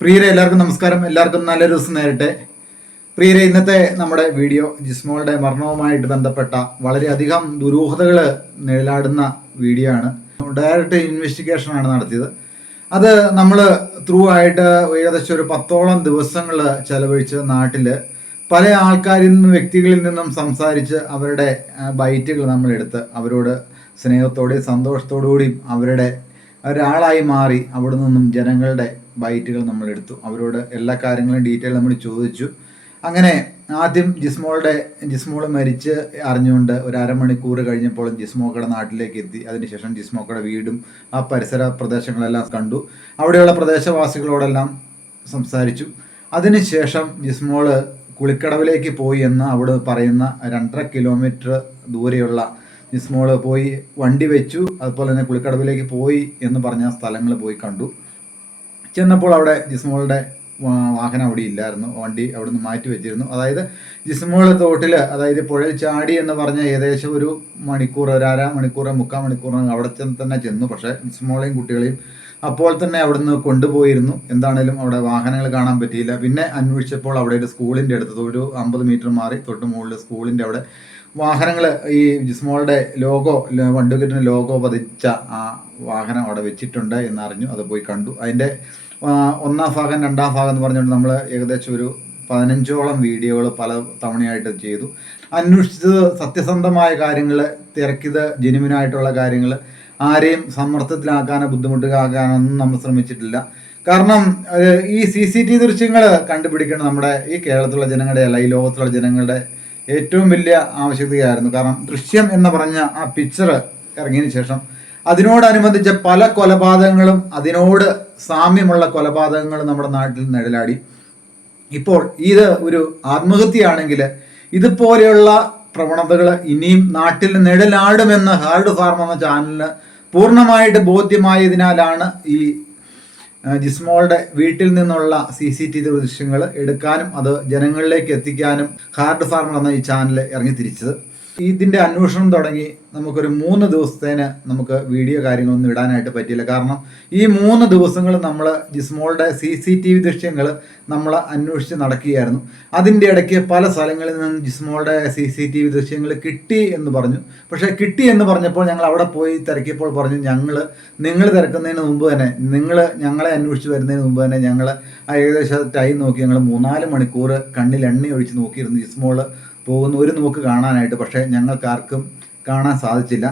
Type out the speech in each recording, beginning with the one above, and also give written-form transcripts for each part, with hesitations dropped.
പ്രിയരെ എല്ലാവർക്കും നമസ്കാരം. എല്ലാവർക്കും നല്ലൊരു ദിവസം നേരട്ടെ. പ്രിയരെ, ഇന്നത്തെ നമ്മുടെ വീഡിയോ ജിസ്മോളുടെ മരണവുമായിട്ട് ബന്ധപ്പെട്ട വളരെയധികം ദുരൂഹതകൾ നിഴലാടുന്ന വീഡിയോ ആണ്. ഡയറക്റ്റ് ഇൻവെസ്റ്റിഗേഷനാണ് നടത്തിയത്. അത് നമ്മൾ ത്രൂ ആയിട്ട് ഏകദേശം ഒരു 10ഓളം ദിവസങ്ങൾ ചെലവഴിച്ച് നാട്ടിൽ പല ആൾക്കാരിൽ നിന്നും വ്യക്തികളിൽ നിന്നും സംസാരിച്ച് അവരുടെ ബൈറ്റുകൾ നമ്മളെടുത്ത് അവരോട് സ്നേഹത്തോടെയും സന്തോഷത്തോടുകൂടിയും അവരുടെ ഒരാളായി മാറി അവിടെ നിന്നും ജനങ്ങളുടെ ബൈറ്റുകൾ നമ്മളെടുത്തു. അവരോട് എല്ലാ കാര്യങ്ങളും ഡീറ്റെയിൽ നമ്മൾ ചോദിച്ചു. അങ്ങനെ ആദ്യം ജിസ്മോൾ മരിച്ച് അറിഞ്ഞുകൊണ്ട് ഒരു അരമണിക്കൂർ കഴിഞ്ഞപ്പോൾ ജിസ്മോക്കയുടെ നാട്ടിലേക്ക് എത്തി. അതിനുശേഷം ജിസ്മോക്കയുടെ വീടും ആ പരിസര പ്രദേശങ്ങളെല്ലാം കണ്ടു. അവിടെയുള്ള പ്രദേശവാസികളോടെല്ലാം സംസാരിച്ചു. അതിനുശേഷം ജിസ്മോള് കുളിക്കടവിലേക്ക് പോയി എന്ന് അവിടെ പറയുന്ന 2.5 കിലോമീറ്റർ ദൂരെയുള്ള ജിസ്മോള് പോയി വണ്ടി വെച്ചു. അതുപോലെ തന്നെ കുളിക്കടവിലേക്ക് പോയി എന്ന് പറഞ്ഞ സ്ഥലങ്ങൾ പോയി കണ്ടു. ചെന്നപ്പോൾ അവിടെ ജിസ്മോളുടെ വാഹനം അവിടെ ഇല്ലായിരുന്നു. വണ്ടി അവിടെ നിന്ന് മാറ്റി വെച്ചിരുന്നു. അതായത് ജിസ്മോൾ തോട്ടിൽ, അതായത് പുഴയിൽ ചാടി എന്ന് പറഞ്ഞ ഏകദേശം ഒരു മണിക്കൂർ, ഒരു അരമണിക്കൂർ, 3/4 മണിക്കൂർ അവിടെ തന്നെ ചെന്നു. പക്ഷേ ജിസ്മോളെയും കുട്ടികളെയും അപ്പോൾ തന്നെ അവിടുന്ന് കൊണ്ടുപോയിരുന്നു. എന്താണേലും അവിടെ വാഹനങ്ങൾ കാണാൻ പറ്റിയില്ല. പിന്നെ അന്വേഷിച്ചപ്പോൾ അവിടെ ഒരു സ്കൂളിൻ്റെ അടുത്ത് ഒരു 50 മീറ്റർ മാറി തൊട്ട് മുകളിൽ സ്കൂളിൻ്റെ അവിടെ വാഹനങ്ങൾ, ഈ ജിസ്മോളുടെ ലോഗോ, വണ്ടുകെട്ടിന് ലോഗോ പതിച്ച ആ വാഹനം അവിടെ വെച്ചിട്ടുണ്ട് എന്നറിഞ്ഞു. അത് പോയി കണ്ടു. അതിൻ്റെ 1ാം ഭാഗം 2ാം ഭാഗം എന്ന് പറഞ്ഞുകൊണ്ട് നമ്മൾ ഏകദേശം ഒരു 15ഓളം വീഡിയോകൾ പല തവണയായിട്ട് ചെയ്തു. അന്വേഷിച്ചത് സത്യസന്ധമായ കാര്യങ്ങൾ, തിരക്കിയത് ജെനുവിനായിട്ടുള്ള കാര്യങ്ങൾ, ആരെയും സമ്മർദ്ദത്തിലാക്കാനോ ബുദ്ധിമുട്ടാക്കാനൊന്നും നമ്മൾ ശ്രമിച്ചിട്ടില്ല. കാരണം ഈ CCTV ദൃശ്യങ്ങൾ കണ്ടുപിടിക്കണം നമ്മുടെ ഈ കേരളത്തിലുള്ള ജനങ്ങളുടെ അല്ല, ഈ ലോകത്തുള്ള ജനങ്ങളുടെ ഏറ്റവും വലിയ ആവശ്യകതയായിരുന്നു. കാരണം ദൃശ്യം എന്ന് പറഞ്ഞ ആ പിക്ചർ ഇറങ്ങിയതിന് ശേഷം അതിനോടനുബന്ധിച്ച പല കൊലപാതകങ്ങളും, അതിനോട് സാമ്യമുള്ള കൊലപാതകങ്ങളും നമ്മുടെ നാട്ടിൽ നിഴലാടി. ഇപ്പോൾ ഇത് ഒരു ആത്മഹത്യയാണെങ്കിൽ ഇതുപോലെയുള്ള പ്രവണതകൾ ഇനിയും നാട്ടിൽ നിഴലാടുമെന്ന് ഹാർഡ് ഫാർം എന്ന ചാനലിന് പൂർണ്ണമായിട്ട് ബോധ്യമായതിനാലാണ് ഈ ജിസ്മോളുടെ വീട്ടിൽ നിന്നുള്ള CCTV ദൃശ്യങ്ങൾ എടുക്കാനും അത് ജനങ്ങളിലേക്ക് എത്തിക്കാനും ഹാർഡ് ഫാർമർ എന്ന ഈ ചാനൽ ഇറങ്ങിത്തിരിച്ചത്. ഇതിൻ്റെ അന്വേഷണം തുടങ്ങി നമുക്കൊരു 3 ദിവസത്തേന് നമുക്ക് വീഡിയോ കാര്യങ്ങളൊന്നും ഇടാനായിട്ട് പറ്റിയില്ല. കാരണം ഈ 3 ദിവസങ്ങൾ നമ്മൾ ജിസ്മോളുടെ CCTV ദൃശ്യങ്ങൾ നമ്മൾ അന്വേഷിച്ച് നടക്കുകയായിരുന്നു. അതിൻ്റെ ഇടയ്ക്ക് പല സ്ഥലങ്ങളിൽ നിന്നും ജിസ്മോളുടെ CCTV ദൃശ്യങ്ങൾ കിട്ടി എന്ന് പറഞ്ഞു. പക്ഷേ കിട്ടി എന്ന് പറഞ്ഞപ്പോൾ ഞങ്ങൾ അവിടെ പോയി തിരക്കിയപ്പോൾ പറഞ്ഞു, നിങ്ങൾ തിരക്കുന്നതിന് മുമ്പ് തന്നെ, നിങ്ങൾ ഞങ്ങളെ അന്വേഷിച്ച് വരുന്നതിന് മുമ്പ് തന്നെ ഞങ്ങൾ ഏകദേശം ടൈം നോക്കി ഞങ്ങൾ 3-4 മണിക്കൂർ കണ്ണിൽ എണ്ണ ഒഴിച്ച് നോക്കിയിരുന്നു ജിസ്മോള് പോകുന്ന ഒരു നോക്ക് കാണാനായിട്ട്. പക്ഷേ ഞങ്ങൾക്കാർക്കും കാണാൻ സാധിച്ചില്ല.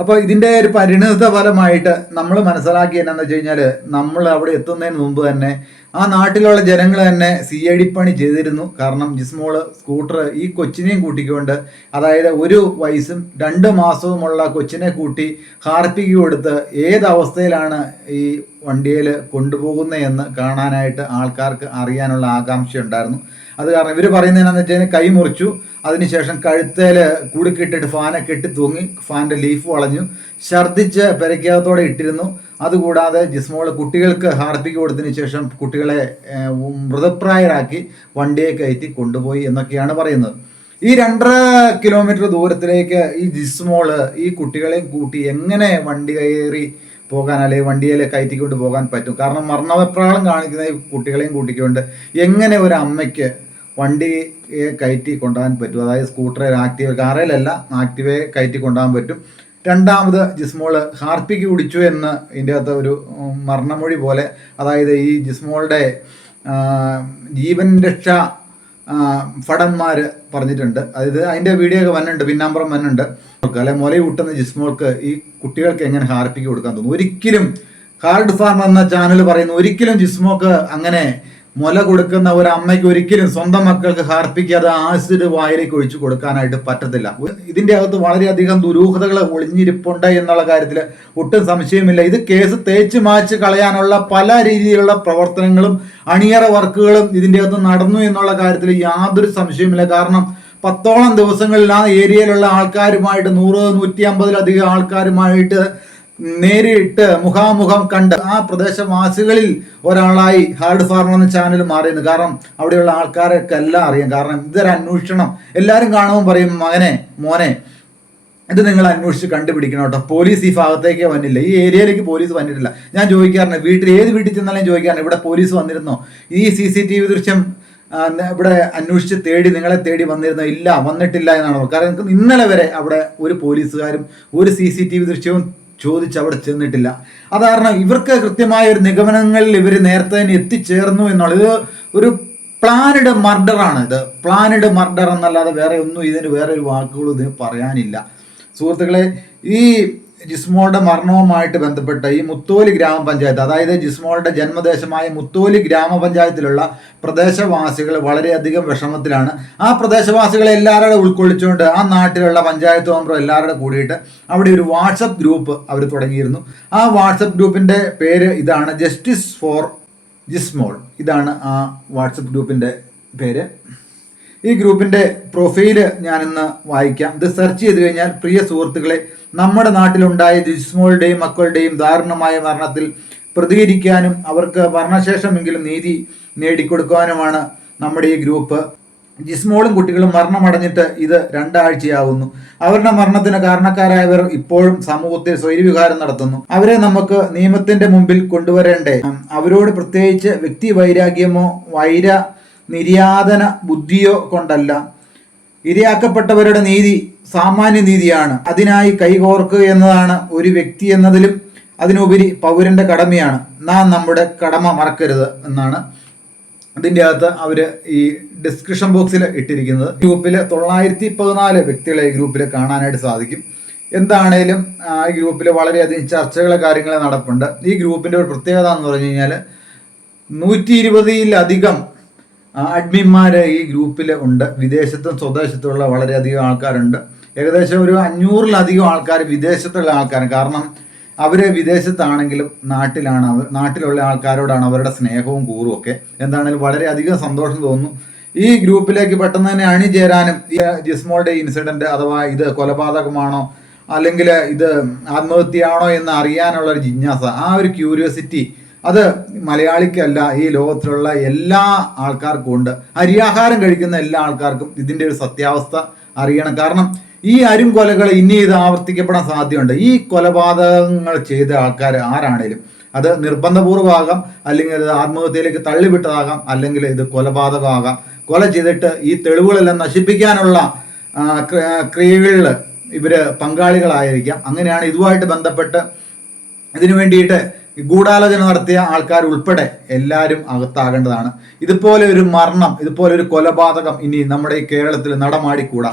അപ്പോൾ ഇതിൻ്റെ ഒരു പരിണിത ഫലമായിട്ട് നമ്മൾ മനസ്സിലാക്കി എന്നാന്ന് വെച്ച് കഴിഞ്ഞാൽ, നമ്മൾ അവിടെ എത്തുന്നതിന് മുമ്പ് തന്നെ ആ നാട്ടിലുള്ള ജനങ്ങൾ തന്നെ CID പണി ചെയ്തിരുന്നു. കാരണം ജിസ്മോള് സ്കൂട്ടർ ഈ കൊച്ചിനെയും കൂട്ടിക്കൊണ്ട്, അതായത് 1 വയസ്സും 2 മാസവുമുള്ള കൊച്ചിനെ കൂട്ടി ഹാർപ്പിക്ക് കൊടുത്ത് ഏതവസ്ഥയിലാണ് ഈ വണ്ടിയിൽ കൊണ്ടുപോകുന്നതെന്ന് കാണാനായിട്ട് ആൾക്കാർക്ക് അറിയാനുള്ള ആകാംക്ഷ ഉണ്ടായിരുന്നു. അത് കാരണം ഇവർ പറയുന്നത് എന്താണെന്ന് വെച്ച് കഴിഞ്ഞാൽ, കൈ മുറിച്ചു, അതിനുശേഷം കഴുത്തേൽ കുടുക്കിട്ടിട്ട് ഫാനൊക്കെ ഇട്ട് തൂങ്ങി, ഫാനിൻ്റെ ലീഫ് വളഞ്ഞു, ഛർദ്ദിച്ച് പെരക്കകത്തോടെ ഇട്ടിരുന്നു. അതുകൂടാതെ ജിസ്മോള് കുട്ടികൾക്ക് ഹാർപ്പിക്ക് കൊടുത്തതിന് ശേഷം കുട്ടികളെ മൃതപ്രായരാക്കി വണ്ടിയെ കയറ്റി കൊണ്ടുപോയി എന്നൊക്കെയാണ് പറയുന്നത്. ഈ 2.5 കിലോമീറ്റർ ദൂരത്തിലേക്ക് ഈ ജിസ്മോള് ഈ കുട്ടികളെയും കൂട്ടി എങ്ങനെ വണ്ടി കയറി പോകാൻ, അല്ലെങ്കിൽ വണ്ടിയിൽ കയറ്റിക്കൊണ്ട് പോകാൻ പറ്റും? കാരണം മരണവെപ്രാളം കാണിക്കുന്ന ഈ കുട്ടികളെയും കൂട്ടിക്കൊണ്ട് എങ്ങനെ ഒരു അമ്മയ്ക്ക് വണ്ടിയെ കയറ്റി കൊണ്ടുപോകാൻ പറ്റും? അതായത് സ്കൂട്ടറിൽ, കാറിലല്ല, ആക്റ്റീവയെ കയറ്റി കൊണ്ടുപോകാൻ പറ്റും. രണ്ടാമത് ജിസ്മോള് ഹാർപ്പിക്ക് കുടിച്ചു എന്ന് ഇതിൻ്റെ അകത്ത് ഒരു മരണമൊഴി പോലെ, അതായത് ഈ ജിസ്മോളുടെ ജീവൻ രക്ഷാ ഭടന്മാർ പറഞ്ഞിട്ടുണ്ട്. അതായത് അതിൻ്റെ വീഡിയോ ഒക്കെ വന്നിട്ടുണ്ട്, പിന്നാമ്പുറം വന്നിട്ടുണ്ട്. അല്ലെ മുലയൂട്ടുന്ന ജിസ്മോൾക്ക് ഈ കുട്ടികൾക്ക് എങ്ങനെ ഹാർപ്പിക്ക് കൊടുക്കാൻ തോന്നുന്നു? ഒരിക്കലും ഹാർഡ് ഫാർം എന്ന ചാനൽ പറയുന്നു, ഒരിക്കലും ജിസ്മോക്ക് അങ്ങനെ മുല കൊടുക്കുന്ന ഒരു അമ്മയ്ക്ക് ഒരിക്കലും സ്വന്തം മക്കൾക്ക് ഹാർപ്പിക്ക് അത് ആസിഡ് വായിലേക്ക് ഒഴിച്ചു കൊടുക്കാനായിട്ട് പറ്റത്തില്ല. ഇതിൻ്റെ അകത്ത് വളരെയധികം ദുരൂഹതകൾ ഒളിഞ്ഞിരിപ്പുണ്ട് എന്നുള്ള കാര്യത്തിൽ ഒട്ടും സംശയമില്ല. ഇത് കേസ് തേച്ച് മാച്ച് കളയാനുള്ള പല രീതിയിലുള്ള പ്രവർത്തനങ്ങളും അണിയറ വർക്കുകളും ഇതിൻ്റെ അകത്ത് നടന്നു എന്നുള്ള കാര്യത്തിൽ യാതൊരു സംശയമില്ല. കാരണം 10ഓളം ദിവസങ്ങളിൽ ആ ഏരിയയിലുള്ള ആൾക്കാരുമായിട്ട് 100-150 ആൾക്കാരുമായിട്ട് നേരിട്ട് മുഖാമുഖം കണ്ട് ആ പ്രദേശവാസികളിൽ ഒരാളായി ഹാർഡ് ഫാർമർ എന്ന ചാനൽ മാറിയിരുന്നു. കാരണം അവിടെയുള്ള ആൾക്കാരൊക്കെ എല്ലാം അറിയാം. കാരണം ഇതൊരു അന്വേഷണം എല്ലാവരും കാണുമ്പോൾ പറയും, മോനെ ഇത് നിങ്ങൾ അന്വേഷിച്ച് കണ്ടുപിടിക്കണം കേട്ടോ. പോലീസ് ഈ ഭാഗത്തേക്ക് വന്നില്ല, ഈ ഏരിയയിലേക്ക് പോലീസ് വന്നിട്ടില്ല. ഞാൻ ചോദിക്കാറുണ്ട്, ഏത് വീട്ടിൽ ചെന്നാലും ചോദിക്കാറുണ്ട് ഇവിടെ പോലീസ് വന്നിരുന്നോ, ഈ CCTV ദൃശ്യം ഇവിടെ അന്വേഷിച്ച് നിങ്ങളെ തേടി വന്നിരുന്നോ? ഇല്ല, വന്നിട്ടില്ല എന്നാണ്. കാരണം ഇന്നലെ വരെ അവിടെ ഒരു പോലീസുകാരും ഒരു CCTV ദൃശ്യവും ചോദിച്ച് അവിടെ ചെന്നിട്ടില്ല. അത് കാരണം ഇവർക്ക് കൃത്യമായ ഒരു നിഗമനങ്ങളിൽ ഇവർ നേരത്തെ തന്നെ എത്തിച്ചേർന്നു എന്നുള്ളത് ഒരു പ്ലാനഡ് മർഡറാണ്. ഇത് പ്ലാനഡ് മർഡർ എന്നല്ലാതെ വേറെ ഒന്നും ഇതിന് വേറെ ഒരു വാക്കുകളും ഇതിന് പറയാനില്ല. സുഹൃത്തുക്കളെ, ഈ ജിസ്മോളുടെ മരണവുമായിട്ട് ബന്ധപ്പെട്ട ഈ മുത്തോലി ഗ്രാമപഞ്ചായത്ത്, അതായത് ജിസ്മോളുടെ ജന്മദേശമായ മുത്തോലി ഗ്രാമപഞ്ചായത്തിലുള്ള പ്രദേശവാസികൾ വളരെയധികം വിഷമത്തിലാണ്. ആ പ്രദേശവാസികളെ എല്ലാവരുടെ ഉൾക്കൊള്ളിച്ചുകൊണ്ട് ആ നാട്ടിലുള്ള പഞ്ചായത്ത് മെമ്പറും എല്ലാവരുടെ കൂടിയിട്ട് അവിടെ ഒരു വാട്സപ്പ് ഗ്രൂപ്പ് അവർ തുടങ്ങിയിരുന്നു. ആ വാട്സപ്പ് ഗ്രൂപ്പിൻ്റെ പേര് ഇതാണ്, ജസ്റ്റിസ് ഫോർ ജിസ്മോൾ. ഇതാണ് ആ വാട്സപ്പ് ഗ്രൂപ്പിൻ്റെ പേര്. ഈ ഗ്രൂപ്പിൻ്റെ പ്രൊഫൈല് ഞാനിന്ന് വായിക്കാം. ഇത് സെർച്ച് ചെയ്ത് കഴിഞ്ഞാൽ പ്രിയ സുഹൃത്തുക്കളെ, നമ്മുടെ നാട്ടിലുണ്ടായ ജിസ്മോളുടെയും മക്കളുടെയും ദാരുണമായ മരണത്തിൽ പ്രതികരിക്കാനും അവർക്ക് മരണശേഷമെങ്കിലും നീതി നേടിക്കൊടുക്കാനുമാണ് നമ്മുടെ ഈ ഗ്രൂപ്പ്. ജിസ്മോളും കുട്ടികളും മരണമടഞ്ഞിട്ട് ഇത് 2 ആഴ്ചയാവുന്നു. അവരുടെ മരണത്തിന് കാരണക്കാരായവർ ഇപ്പോഴും സമൂഹത്തിൽ സ്വൈരവിഹാരം നടത്തുന്നു. അവരെ നമുക്ക് നിയമത്തിന്റെ മുമ്പിൽ കൊണ്ടുവരണ്ടേ? അവരോട് പ്രത്യേകിച്ച് വ്യക്തി വൈരാഗ്യമോ നിര്യാതന ബുദ്ധിയോ കൊണ്ടല്ല. ഇരയാക്കപ്പെട്ടവരുടെ നീതി സാമാന്യ നീതിയാണ്. അതിനായി കൈകോർക്കുക എന്നതാണ് ഒരു വ്യക്തി എന്നതിലും അതിനുപരി പൗരന്റെ കടമയാണ്. നാം നമ്മുടെ കടമ മറക്കരുത് എന്നാണ് അതിൻ്റെ അകത്ത് അവർ ഈ ഡിസ്ക്രിപ്ഷൻ ബോക്സിൽ ഇട്ടിരിക്കുന്നത്. ഗ്രൂപ്പിൽ 914 വ്യക്തികളെ ഈ ഗ്രൂപ്പിൽ കാണാനായിട്ട് സാധിക്കും. എന്താണേലും ഈ ഗ്രൂപ്പിൽ വളരെയധികം ചർച്ചകൾ കാര്യങ്ങൾ നടപ്പുണ്ട്. ഈ ഗ്രൂപ്പിൻ്റെ ഒരു പ്രത്യേകത എന്ന് പറഞ്ഞു കഴിഞ്ഞാൽ 120-ലധികം അഡ്മിന്മാർ ഈ ഗ്രൂപ്പിൽ ഉണ്ട്. വിദേശത്തും സ്വദേശത്തുമുള്ള വളരെയധികം ആൾക്കാരുണ്ട്. ഏകദേശം ഒരു 500-ലധികം ആൾക്കാർ വിദേശത്തുള്ള ആൾക്കാർ. കാരണം അവർ വിദേശത്താണെങ്കിലും നാട്ടിലുള്ള ആൾക്കാരോടാണ് അവരുടെ സ്നേഹവും കൂറും ഒക്കെ. എന്താണെങ്കിലും വളരെയധികം സന്തോഷം തോന്നുന്നു. ഈ ഗ്രൂപ്പിലേക്ക് പെട്ടെന്ന് തന്നെ അണിചേരാനും ഈ ജിസ്മോളുടെ ഇൻസിഡന്റ് അഥവാ ഇത് കൊലപാതകമാണോ അല്ലെങ്കിൽ ഇത് ആത്മഹത്യയാണോ എന്ന് അറിയാനുള്ള ഒരു ജിജ്ഞാസ, ആ ഒരു ക്യൂരിയോസിറ്റി, അത് മലയാളിക്കല്ല ഈ ലോകത്തിലുള്ള എല്ലാ ആൾക്കാർക്കും ഉണ്ട്. അരിയാഹാരം കഴിക്കുന്ന എല്ലാ ആൾക്കാർക്കും ഇതിൻ്റെ ഒരു സത്യാവസ്ഥ അറിയണം. കാരണം ഈ കൊലകൾ ഇനി ഇത് ആവർത്തിക്കപ്പെടാൻ സാധ്യതയുണ്ട്. ഈ കൊലപാതകങ്ങൾ ചെയ്ത ആൾക്കാർ ആരാണേലും അത് നിർബന്ധപൂർവ്വമാകാം, അല്ലെങ്കിൽ അത് ആത്മഹത്യയിലേക്ക് തള്ളിവിട്ടതാകാം, അല്ലെങ്കിൽ ഇത് കൊലപാതകമാകാം. കൊല ചെയ്തിട്ട് ഈ തെളിവുകളെല്ലാം നശിപ്പിക്കാനുള്ള ക്രിയകളിൽ ഇവർ പങ്കാളികളായിരിക്കാം. അങ്ങനെയാണ് ഇതുമായിട്ട് ബന്ധപ്പെട്ട് ഇതിനു വേണ്ടിയിട്ട് ഗൂഢാലോചന നടത്തിയ ആൾക്കാർ ഉൾപ്പെടെ എല്ലാവരും അകത്താകേണ്ടതാണ്. ഇതുപോലെ ഒരു മരണം, ഇതുപോലെ ഒരു കൊലപാതകം ഇനി നമ്മുടെ ഈ കേരളത്തിൽ നടമാടിക്കൂടാ.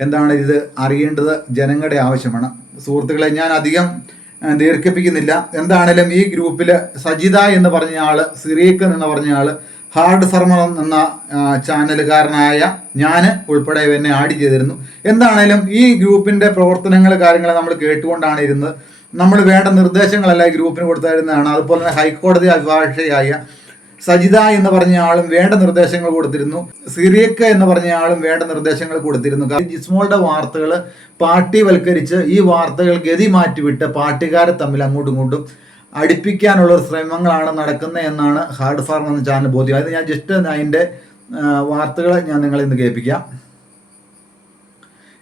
എന്താണ് ഇത് അറിയേണ്ടത് ജനങ്ങളുടെ ആവശ്യമാണ്. സുഹൃത്തുക്കളെ, ഞാൻ അധികം ദീർഘിപ്പിക്കുന്നില്ല. എന്താണേലും ഈ ഗ്രൂപ്പിൽ സജിത എന്ന് പറഞ്ഞ ആള്, സിറീഖ് എന്ന് പറഞ്ഞ ആള്, ഹാർഡ് സർമർ എന്ന ചാനലുകാരനായ ഞാൻ ഉൾപ്പെടെ എന്നെ ആഡ് ചെയ്തിരുന്നു. എന്താണേലും ഈ ഗ്രൂപ്പിന്റെ പ്രവർത്തനങ്ങൾ കാര്യങ്ങൾ നമ്മൾ കേട്ടുകൊണ്ടാണ് ഇരുന്നത്. നമ്മൾ വേണ്ട നിർദ്ദേശങ്ങളെല്ലാം ഈ ഗ്രൂപ്പിന് കൊടുത്തായിരുന്നതാണ്. അതുപോലെ തന്നെ ഹൈക്കോടതി അഭിഭാഷകയായ സജിത എന്ന് പറഞ്ഞ ആളും വേണ്ട നിർദ്ദേശങ്ങൾ കൊടുത്തിരുന്നു. സിറിയക്ക എന്ന് പറഞ്ഞ ആളും വേണ്ട നിർദ്ദേശങ്ങൾ കൊടുത്തിരുന്നു. ജിസ്മോളുടെ വാർത്തകൾ പാർട്ടിവൽക്കരിച്ച് ഈ വാർത്തകൾ ഗതി മാറ്റിവിട്ട് പാർട്ടിക്കാരെ തമ്മിൽ അങ്ങോട്ടും ഇങ്ങോട്ടും അടുപ്പിക്കാനുള്ള ശ്രമങ്ങളാണ് നടക്കുന്നത് എന്നാണ് ഹാർഡ് ഫാർം എന്ന ചാനൽ ബോധ്യം. അത് ഞാൻ ജസ്റ്റ് അതിൻ്റെ വാർത്തകൾ ഞാൻ നിങ്ങളെ ഇന്ന് കേൾപ്പിക്കാം.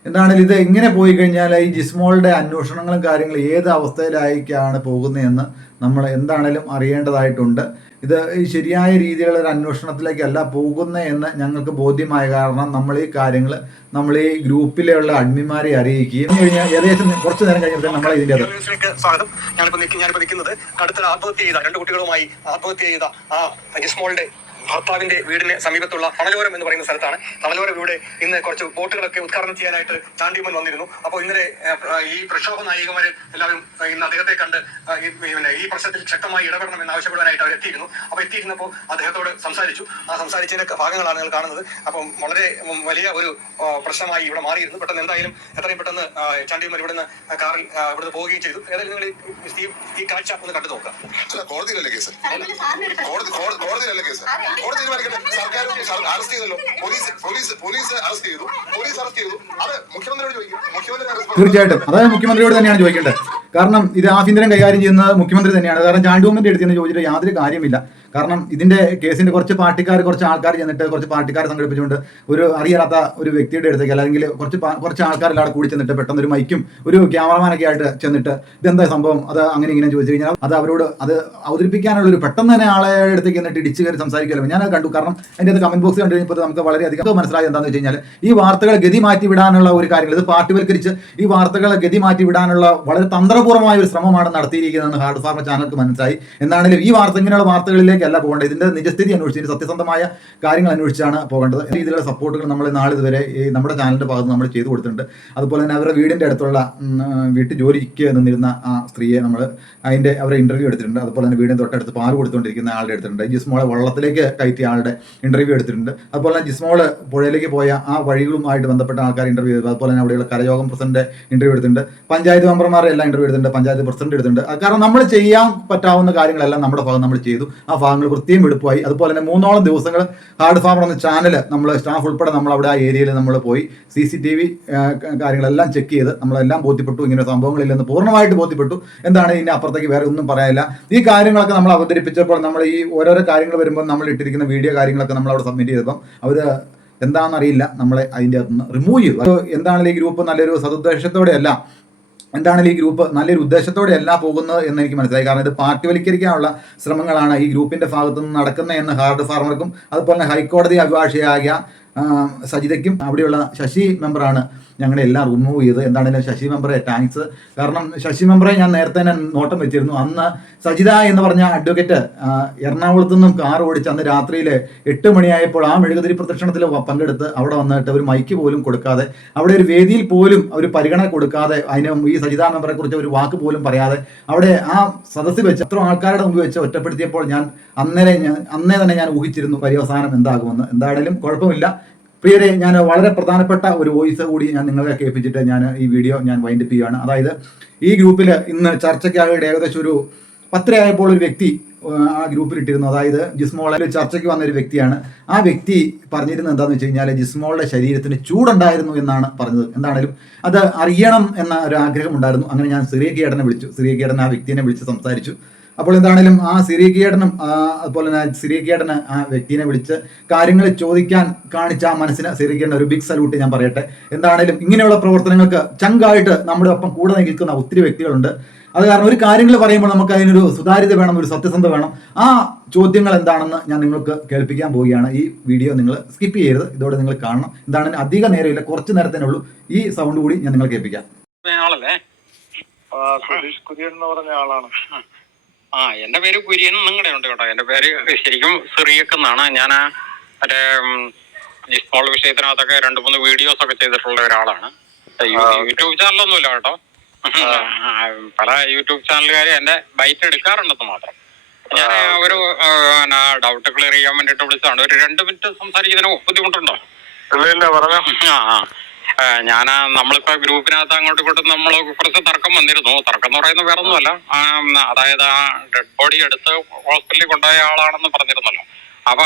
എന്താണെങ്കിലും ഇത് ഇങ്ങനെ പോയി കഴിഞ്ഞാൽ ഈ ജിസ്മോളുടെ അന്വേഷണങ്ങളും കാര്യങ്ങളും ഏത് അവസ്ഥയിലായിക്കാണ് പോകുന്നതെന്ന് നമ്മൾ എന്താണേലും അറിയേണ്ടതായിട്ടുണ്ട്. ഇത് ഈ ശരിയായ രീതിയിലുള്ള ഒരു അന്വേഷണത്തിലേക്കല്ല പോകുന്നത് എന്ന് ഞങ്ങൾക്ക് ബോധ്യമായ കാരണം നമ്മൾ ഈ കാര്യങ്ങൾ നമ്മൾ ഈ ഗ്രൂപ്പിലുള്ള അഡ്മിന്മാരെ അറിയിക്കുകയും കഴിഞ്ഞാൽ ഏകദേശം കുറച്ച് നേരം കഴിഞ്ഞപ്പോൾ നമ്മളെ ഇതിൻ്റെ സ്വാഗതം. ഞാനിപ്പോൾ നിൽക്കുന്നത് അടുത്ത ആത്മഹത്യ ചെയ്ത 2 കുട്ടികളുമായി ആത്മഹത്യ ചെയ്ത ആ ജിസ്മോളുടെ ഭർത്താവിന്റെ വീടിന് സമീപത്തുള്ള തണലോരം എന്ന് പറയുന്ന സ്ഥലത്താണ്. തണലോരം ഇവിടെ ഇന്ന് കുറച്ച് ബോട്ടുകളൊക്കെ ഉദ്ഘാടനം ചെയ്യാനായിട്ട് ചാണ്ടിയമ്മൻ വന്നിരുന്നു. അപ്പോൾ ഇന്നലെ ഈ പ്രക്ഷോഭ നായികമാര് എല്ലാവരും ഇന്ന് അദ്ദേഹത്തെ കണ്ട് ഈ പ്രശ്നത്തിൽ ശക്തമായി ഇടപെടണം എന്ന് ആവശ്യപ്പെടാനായിട്ട് അവർ എത്തിയിരുന്നു. അപ്പോൾ എത്തിയിരുന്നപ്പോൾ അദ്ദേഹത്തോട് സംസാരിച്ചു. ആ സംസാരിച്ചതിന്റെ ഭാഗങ്ങളാണ് നിങ്ങൾ കാണുന്നത്. അപ്പം വളരെ വലിയ ഒരു പ്രശ്നമായി ഇവിടെ മാറിയിരുന്നു. പെട്ടെന്ന് എന്തായാലും എത്രയും പെട്ടെന്ന് ചാണ്ടിയമ്മൻ ഇവിടുന്ന് കാറിൽ ഇവിടുന്ന് പോവുകയും ചെയ്തു. ഏതായാലും നിങ്ങൾ ഈ കാഴ്ച ഒന്ന് കണ്ടു നോക്കാം. കോടതിയിലല്ലേ കേസ്? കോടതിയിലല്ലേ കേസ്? കോടതി തീരുമാനിക്കട്ടെ. സർക്കാർ അറസ്റ്റ് ചെയ്തല്ലോ, പോലീസ് അറസ്റ്റ് ചെയ്തു. അത് മുഖ്യമന്ത്രിയോട് ചോദിക്കും. തീർച്ചയായിട്ടും അതായത് മുഖ്യമന്ത്രിയോട് തന്നെയാണ് ചോദിക്കേണ്ടത്. കാരണം ഇത് ആഭ്യന്തരം കൈകാര്യം ചെയ്യുന്നത് മുഖ്യമന്ത്രി തന്നെയാണ്. കാരണം ചാണ്ടുമ്മന്റെ അടുത്ത് തന്നെ ചോദിച്ചിട്ട് യാതൊരു കാര്യമില്ല. കാരണം ഇതിന്റെ കേസിന്റെ കുറച്ച് ആൾക്കാർ ചെന്നിട്ട് കുറച്ച് പാർട്ടിക്കാരെ സംഘടിപ്പിച്ചുകൊണ്ട് ഒരു അറിയാത്ത ഒരു വ്യക്തിയുടെ അടുത്തേക്ക് അല്ലെങ്കിൽ കുറച്ച് ആൾക്കാരെല്ലാം അവിടെ കൂടി ചെന്നിട്ട് പെട്ടെന്ന് ഒരു മൈക്കും ഒരു ക്യാമറമാനൊക്കെ ആയിട്ട് ചെന്നിട്ട് ഇതെന്താ സംഭവം അത് അങ്ങനെ ഇങ്ങനെ ചോദിച്ചു കഴിഞ്ഞാൽ അത് അവരോട് അത് അവതരിപ്പിക്കാനുള്ള ഒരു പെട്ടെന്ന് തന്നെ ആളെ അടുത്തേക്ക് എന്നിട്ട് ഇടിച്ചു കയറി സംസാരിക്കുമല്ലോ. ഞാനത് കണ്ടു. കാരണം അതിൻ്റെ അത് കമന്റ് ബോക്സ് കണ്ടു കഴിഞ്ഞപ്പോൾ നമുക്ക് വളരെയധികം മനസ്സിലായി എന്താണെന്ന് വെച്ച് കഴിഞ്ഞാൽ ഈ വാർത്തകളെ ഗതി മാറ്റി വിടാനുള്ള ഒരു കാര്യങ്ങൾ ഇത് പാർട്ടിവൽക്കരിച്ച് ഈ വാർത്തകളെ ഗതി മാറ്റി വിടാനുള്ള വളരെ തന്ത്രപൂർവമായ ഒരു ശ്രമമാണ് നടത്തിയിരിക്കുന്നതെന്ന് ഹാർഡ് ഫാർമ ചാനലിക്ക് മനസ്സിലായി. എന്താണെങ്കിലും ഈ ഇങ്ങനെയുള്ള വാർത്തകളിലേക്കല്ല പോകേണ്ടത്. ഇതിന്റെ നിജസ്ഥിതി അന്വേഷിച്ച് സത്യസന്ധമായ കാര്യങ്ങൾ അന്വേഷിച്ചാണ് പോകേണ്ടത്. രീതിയിലുള്ള സപ്പോർട്ടുകൾ നമ്മൾ നാളിതുവരെ ഈ നമ്മുടെ ചാനലിന്റെ ഭാഗത്ത് നമ്മൾ ചെയ്തു കൊടുത്തിട്ടുണ്ട്. അതുപോലെ തന്നെ അവരുടെ വീടിന്റെ അടുത്തുള്ള വീട്ടു ജോലിക്ക് നിന്നിരുന്ന ആ സ്ത്രീയെ നമ്മൾ അവരെ ഇന്റർവ്യൂ എടുത്തിട്ടുണ്ട്. അതുപോലെ തന്നെ വീടിന് തൊട്ടടുത്ത് പാൽ കൊടുത്തുകൊണ്ടിരിക്കുന്ന ആളുടെ എടുത്തിട്ടുണ്ട്. ജിസ്മോളെ വള്ളത്തിലേക്ക് കയറ്റിയ ആളുടെ ഇന്റർവ്യൂ എടുത്തിട്ടുണ്ട്. അതുപോലെ തന്നെ ജിസ്മോള് പുഴയിലേക്ക് പോയ ആ വഴികളുമായിട്ട് ബന്ധപ്പെട്ട ആൾക്കാർ ഇന്റർവ്യൂ ചെയ്തു. അതുപോലെ തന്നെ അവിടെയുള്ള കരയോഗം പ്രസിഡന്റ് ഇന്റർവ്യൂ എടുത്തിട്ടുണ്ട്. പഞ്ചായത്ത് മെമ്പർമാരെ എല്ലാം ഇന്റർവ്യൂ എടുത്തിട്ടുണ്ട്. പഞ്ചായത്ത് പ്രസിഡന്റ് എടുത്തിട്ടുണ്ട്. കാരണം നമ്മൾ ചെയ്യാൻ പറ്റാവുന്ന കാര്യങ്ങളെല്ലാം നമ്മുടെ ഭാഗം നമ്മൾ ചെയ്തു. ആ ഭാഗങ്ങൾ വൃത്തിയും വെടുപ്പായി. അതുപോലെ തന്നെ 3 ദിവസങ്ങൾ ഹാർഡ് ഫാർമർ എന്ന ചാനൽ നമ്മൾ സ്റ്റാഫ് ഉൾപ്പെടെ നമ്മൾ അവിടെ ആ ഏരിയയിൽ നമ്മൾ പോയി CCTV കാര്യങ്ങളെല്ലാം ചെക്ക് ചെയ്ത് നമ്മളെല്ലാം ബോധ്യപ്പെട്ടു. ഇങ്ങനെ സംഭവങ്ങളില്ലെന്ന് പൂർണ്ണമായിട്ട് ബോധ്യപ്പെട്ടു. എന്താണ് ഇതിന്റെ അപ്പുറത്തേക്ക് വേറെ ഒന്നും പറയാനില്ല. ഈ കാര്യങ്ങളൊക്കെ നമ്മൾ അവതരിപ്പിച്ചപ്പോൾ നമ്മൾ ഈ ഓരോരോ കാര്യങ്ങൾ വരുമ്പോൾ നമ്മൾ ഇട്ടിരിക്കുന്ന വീഡിയോ കാര്യങ്ങളൊക്കെ നമ്മൾ അവിടെ സബ്മിറ്റ് ചെയ്തപ്പം അവർ എന്താണെന്നറിയില്ല നമ്മളെ അതിൻ്റെ അകത്തുനിന്ന് റിമൂവ് ചെയ്തു. എന്താണെങ്കിലും ഈ ഗ്രൂപ്പ് നല്ലൊരു സതുദ്ദേശത്തോടെയല്ല ഈ ഗ്രൂപ്പ് നല്ലൊരു ഉദ്ദേശത്തോടെയല്ല പോകുന്നത് എന്ന് എനിക്ക് മനസ്സിലായി. കാരണം ഇത് പാർട്ടിവൽക്കരിക്കാനുള്ള ശ്രമങ്ങളാണ് ഈ ഗ്രൂപ്പിന്റെ ഭാഗത്തു നിന്ന് നടക്കുന്നത് എന്ന് ഹാർഡ് ഫാർമർക്കും അതുപോലെ തന്നെ ഹൈക്കോടതി അഭിഭാഷകയായ സജിതയ്ക്കും അവിടെയുള്ള ശശി മെമ്പറാണ് ഞങ്ങളെ എല്ലാം റിമൂവ് ചെയ്ത്. എന്താണെങ്കിലും ശശി മെമ്പറെ താങ്ക്സ്. കാരണം ശശി മെമ്പറെ ഞാൻ നേരത്തെ തന്നെ നോട്ടം വെച്ചിരുന്നു. അന്ന് സജിത എന്ന് പറഞ്ഞ അഡ്വക്കേറ്റ് എറണാകുളത്തു നിന്നും കാർ ഓടിച്ച് അന്ന് രാത്രിയിൽ 8 മണിയായപ്പോൾ ആ മെഴുകുതിരി പ്രദക്ഷിണത്തിൽ പങ്കെടുത്ത് അവിടെ വന്നിട്ട് ഒരു മൈക്ക് പോലും കൊടുക്കാതെ അവിടെ ഒരു വേദിയിൽ പോലും ഒരു പരിഗണന കൊടുക്കാതെ അതിന് ഈ സജിത മെമ്പറെ കുറിച്ച് ഒരു വാക്ക് പോലും പറയാതെ അവിടെ ആ സദസ്സിൽ വെച്ച് അത്ര ആൾക്കാരുടെ മുമ്പ് വെച്ച് ഒറ്റപ്പെടുത്തിയപ്പോൾ ഞാൻ അന്നേ തന്നെ ഞാൻ ഊഹിച്ചിരുന്നു പര്യവസാനം എന്താകുമെന്ന്. എന്തായാലും കുഴപ്പമില്ല. പ്രിയരെ, ഞാൻ വളരെ പ്രധാനപ്പെട്ട ഒരു വോയിസ് കൂടി ഞാൻ നിങ്ങളെ കേൾപ്പിച്ചിട്ട് ഞാൻ ഈ വീഡിയോ ഞാൻ വൈൻഡപ്പ് ചെയ്യുകയാണ്. അതായത് ഈ ഗ്രൂപ്പിൽ ഇന്ന് ചർച്ചയ്ക്കായിട്ട് ഏകദേശം ഒരു 10 ആയപ്പോൾ ഒരു വ്യക്തി ആ ഗ്രൂപ്പിൽ ഇട്ടിരുന്നു. അതായത് ജിസ്മോളെ ചർച്ചയ്ക്ക് വന്ന ഒരു വ്യക്തിയാണ്. ആ വ്യക്തി പറഞ്ഞിരുന്നത് എന്താണെന്ന് വെച്ച് കഴിഞ്ഞാൽ ജിസ്മോളുടെ ശരീരത്തിന് ചൂടുണ്ടായിരുന്നു എന്നാണ് പറഞ്ഞത്. എന്താണെങ്കിലും അത് അറിയണം എന്ന ഒരു ആഗ്രഹം ഉണ്ടായിരുന്നു. അങ്ങനെ ഞാൻ സിറിയക്കേടനെ വിളിച്ചു. സിറിയക്കേടൻ ആ വ്യക്തിനെ വിളിച്ച് സംസാരിച്ചു. അപ്പോൾ എന്താണെങ്കിലും ആ സിറിയക്കേടനും അതുപോലെ തന്നെ സിറിയക്കേടന് ആ വ്യക്തിനെ വിളിച്ച് കാര്യങ്ങൾ ചോദിക്കാൻ കാണിച്ച ആ മനസ്സിന് സിറിയക്കേടന് ഒരു ബിഗ് സല്യൂട്ട് ഞാൻ പറയട്ടെ. എന്താണെങ്കിലും ഇങ്ങനെയുള്ള പ്രവർത്തനങ്ങൾക്ക് ചങ്കായിട്ട് നമ്മുടെ ഒപ്പം കൂടെ നിൽക്കുന്ന ഒത്തിരി വ്യക്തികളുണ്ട്. അത് കാരണം ഒരു കാര്യങ്ങൾ പറയുമ്പോൾ നമുക്ക് അതിനൊരു സുതാര്യത വേണം, ഒരു സത്യസന്ധത വേണം. ആ ചോദ്യങ്ങൾ എന്താണെന്ന് ഞാൻ നിങ്ങൾക്ക് കേൾപ്പിക്കാൻ പോവുകയാണ്. ഈ വീഡിയോ നിങ്ങൾ സ്കിപ്പ് ചെയ്യരുത്, ഇതോടെ നിങ്ങൾ കാണണം. എന്താണ് അധിക നേരമില്ല, കുറച്ച് നേരത്തിനേ ഉള്ളൂ. ഈ സൗണ്ട് കൂടി ഞാൻ നിങ്ങൾ കേൾപ്പിക്കാം. കുര്യൻ എന്ന് പറഞ്ഞ ആളാണ്. എന്റെ പേര് കുര്യൻ, നിങ്ങളുടെ ഉണ്ട് കേട്ടോ. എന്റെ പേര് ശരിക്കും സിറിയക്ക് എന്നാണ്. ഞാൻ മറ്റേ ജിസ്മോൾ വിഷയത്തിനകത്തൊക്കെ 2-3 വീഡിയോസ് ഒക്കെ ചെയ്തിട്ടുള്ള ഒരാളാണ്. യൂട്യൂബ് ചാനലൊന്നുമില്ല കേട്ടോ. പല യൂട്യൂബ് ചാനലുകാരെ എന്റെ ബൈറ്റ് എടുക്കാറുണ്ടെന്ന് മാത്രം. ഞാൻ ഒരു ഡൗട്ട് ക്ലിയർ ചെയ്യാൻ വേണ്ടിട്ട് വിളിച്ചതാണ്. ഒരു 2 മിനിറ്റ് സംസാരിക്കുന്നതിന് ബുദ്ധിമുട്ടുണ്ടോ? ഞാൻ നമ്മളിപ്പോ ഗ്രൂപ്പിനകത്ത് അങ്ങോട്ടും ഇങ്ങോട്ടും നമ്മൾ കുറച്ച് തർക്കം വന്നിരുന്നു. തർക്കം എന്ന് പറയുന്നത് വേറെ ഒന്നുമല്ല. അതായത് ആ ഡെഡ് ബോഡി എടുത്ത് ഹോസ്പിറ്റലിൽ കൊണ്ടുപോയ ആളാണെന്ന് പറഞ്ഞിരുന്നല്ലോ. അപ്പൊ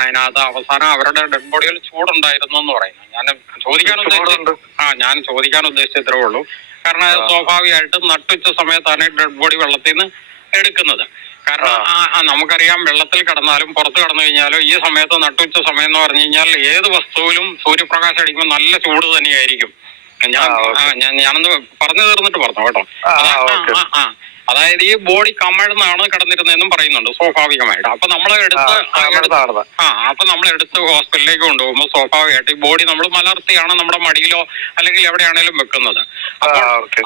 അതിനകത്ത് അവസാനം അവരുടെ ഡെഡ് ബോഡിയിൽ ചൂടുണ്ടായിരുന്നു എന്ന് പറയുന്നു. ഞാൻ ചോദിക്കാൻ ഉദ്ദേശിച്ചത്രേ ഉള്ളൂ. കാരണം സ്വാഭാവികമായിട്ടും നട്ടുച്ച സമയത്താണ് ഡെഡ് ബോഡി വെള്ളത്തിൽ നിന്ന് എടുക്കുന്നത്. കാരണം നമുക്കറിയാം, വെള്ളത്തിൽ കിടന്നാലും പുറത്ത് കിടന്നു കഴിഞ്ഞാലും ഈ സമയത്ത് നട്ടുച്ച സമയം എന്ന് പറഞ്ഞു കഴിഞ്ഞാൽ ഏത് വസ്തുവിലും സൂര്യപ്രകാശം അടിക്കുമ്പോൾ നല്ല ചൂട് തന്നെയായിരിക്കും. ഞാനൊന്ന് പറഞ്ഞു തീർന്നിട്ട് പറഞ്ഞു കേട്ടോ. അതായത് ഈ ബോഡി കമഴ്ന്നാണ് കിടന്നിരുന്നതെന്നും പറയുന്നുണ്ട് സ്വാഭാവികമായിട്ട്. അപ്പൊ നമ്മളെടുത്ത് ഹോസ്പിറ്റലിലേക്ക് കൊണ്ടുപോകുമ്പോൾ സ്വാഭാവികമായിട്ട് ഈ ബോഡി നമ്മൾ മലർത്തിയാണ് നമ്മുടെ മടിയിലോ അല്ലെങ്കിൽ എവിടെയാണേലും വെക്കുന്നത്.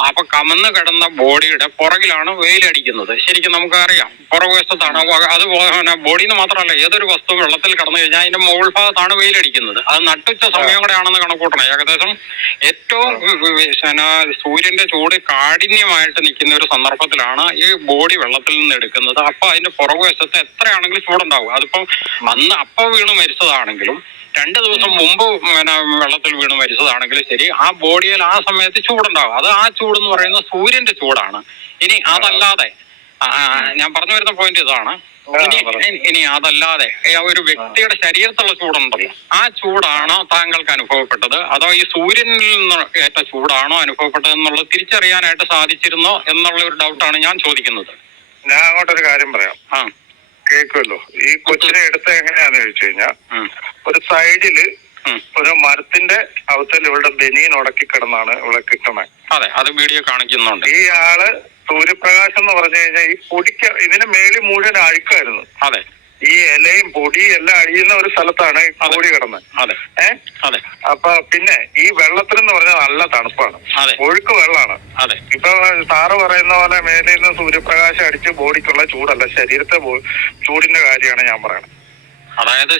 അപ്പൊ കമന്ന് കിടന്ന ബോഡിയുടെ പുറകിലാണ് വെയിലടിക്കുന്നത്. ശരിക്കും നമുക്കറിയാം പുറകുവശത്താണ്. അത് ബോഡിന്ന് മാത്രമല്ല, ഏതൊരു വസ്തു വെള്ളത്തിൽ കിടന്നു കഴിഞ്ഞാൽ അതിന്റെ മുകൾ ഭാഗത്താണ് വെയിലടിക്കുന്നത്. അത് നട്ടുച്ച സമയം കൂടെ ആണെന്ന് കണക്കൂട്ടണം. ഏകദേശം ഏറ്റവും സൂര്യന്റെ ചൂട് കാഠിന്യമായിട്ട് നിൽക്കുന്ന ഒരു സന്ദർഭത്തിലാണ് ഈ ബോഡി വെള്ളത്തിൽ നിന്ന് എടുക്കുന്നത്. അപ്പൊ അതിന്റെ പുറകുവശത്ത് എത്രയാണെങ്കിലും ചൂടുണ്ടാവും. അതിപ്പോ അപ്പൊ വീണ് മരിച്ചതാണെങ്കിലും 2 ദിവസം മുമ്പ് വെള്ളത്തിൽ വീണ് മരിച്ചതാണെങ്കിലും ശരി, ആ ബോഡിയിൽ ആ സമയത്ത് ചൂടുണ്ടാവും. അത് ആ ചൂടെന്ന് പറയുന്നത് സൂര്യന്റെ ചൂടാണ്. ഇനി അതല്ലാതെ ഞാൻ പറഞ്ഞു വരുന്ന പോയിന്റ് ഇതാണ്. ഇനി അതല്ലാതെ ഒരു വ്യക്തിയുടെ ശരീരത്തുള്ള ചൂടുണ്ടല്ലോ, ആ ചൂടാണോ താങ്കൾക്ക് അനുഭവപ്പെട്ടത്, അതോ ഈ സൂര്യനിൽ നിന്ന് ഏറ്റ ചൂടാണോ അനുഭവപ്പെട്ടത് എന്നുള്ളത് തിരിച്ചറിയാനായിട്ട് സാധിച്ചിരുന്നോ എന്നുള്ള ഒരു ഡൗട്ടാണ് ഞാൻ ചോദിക്കുന്നത്. ഞാൻ അങ്ങോട്ടൊരു കാര്യം പറയാം. കേൾക്കുക. ചോദിക്കുമല്ലോ, ഈ കൊച്ചിനെ എടുത്ത എങ്ങനെയാന്ന് ചോദിച്ചു കഴിഞ്ഞാൽ ഒരു സൈഡില് ഒരു മരത്തിന്റെ അവസ്ഥയിൽ ഇവളുടെ ബനിയൻ ഉടക്കി കിടന്നാണ് ഇവിടെ കിട്ടുന്നത്. അതെ, അത് വീഡിയോ കാണിക്കുന്നുണ്ട്. ഈ ആള് സൂര്യപ്രകാശം എന്ന് പറഞ്ഞു കഴിഞ്ഞാൽ ഈ പൊടിക്ക് ഇതിന് മേളിൽ മുഴുവൻ അഴുക്കായിരുന്നു. അതെ, ഈ ഇലയും പൊടിയും എല്ലാം അഴിയുന്ന ഒരു സ്ഥലത്താണ് പൊടി കിടന്നത്. അതെ. അതെ. അപ്പൊ പിന്നെ ഈ വെള്ളത്തിനെന്ന് പറഞ്ഞാൽ നല്ല തണുപ്പാണ്, ഒഴുക്ക് വെള്ളമാണ്. അതെ. ഇപ്പൊ സാറ് പറയുന്ന പോലെ മേലിൽ നിന്ന് സൂര്യപ്രകാശം അടിച്ച് ബോഡിക്കുള്ള ചൂടല്ല, ശരീരത്തെ ചൂടിന്റെ കാര്യമാണ് ഞാൻ പറയുന്നത്. അതായത്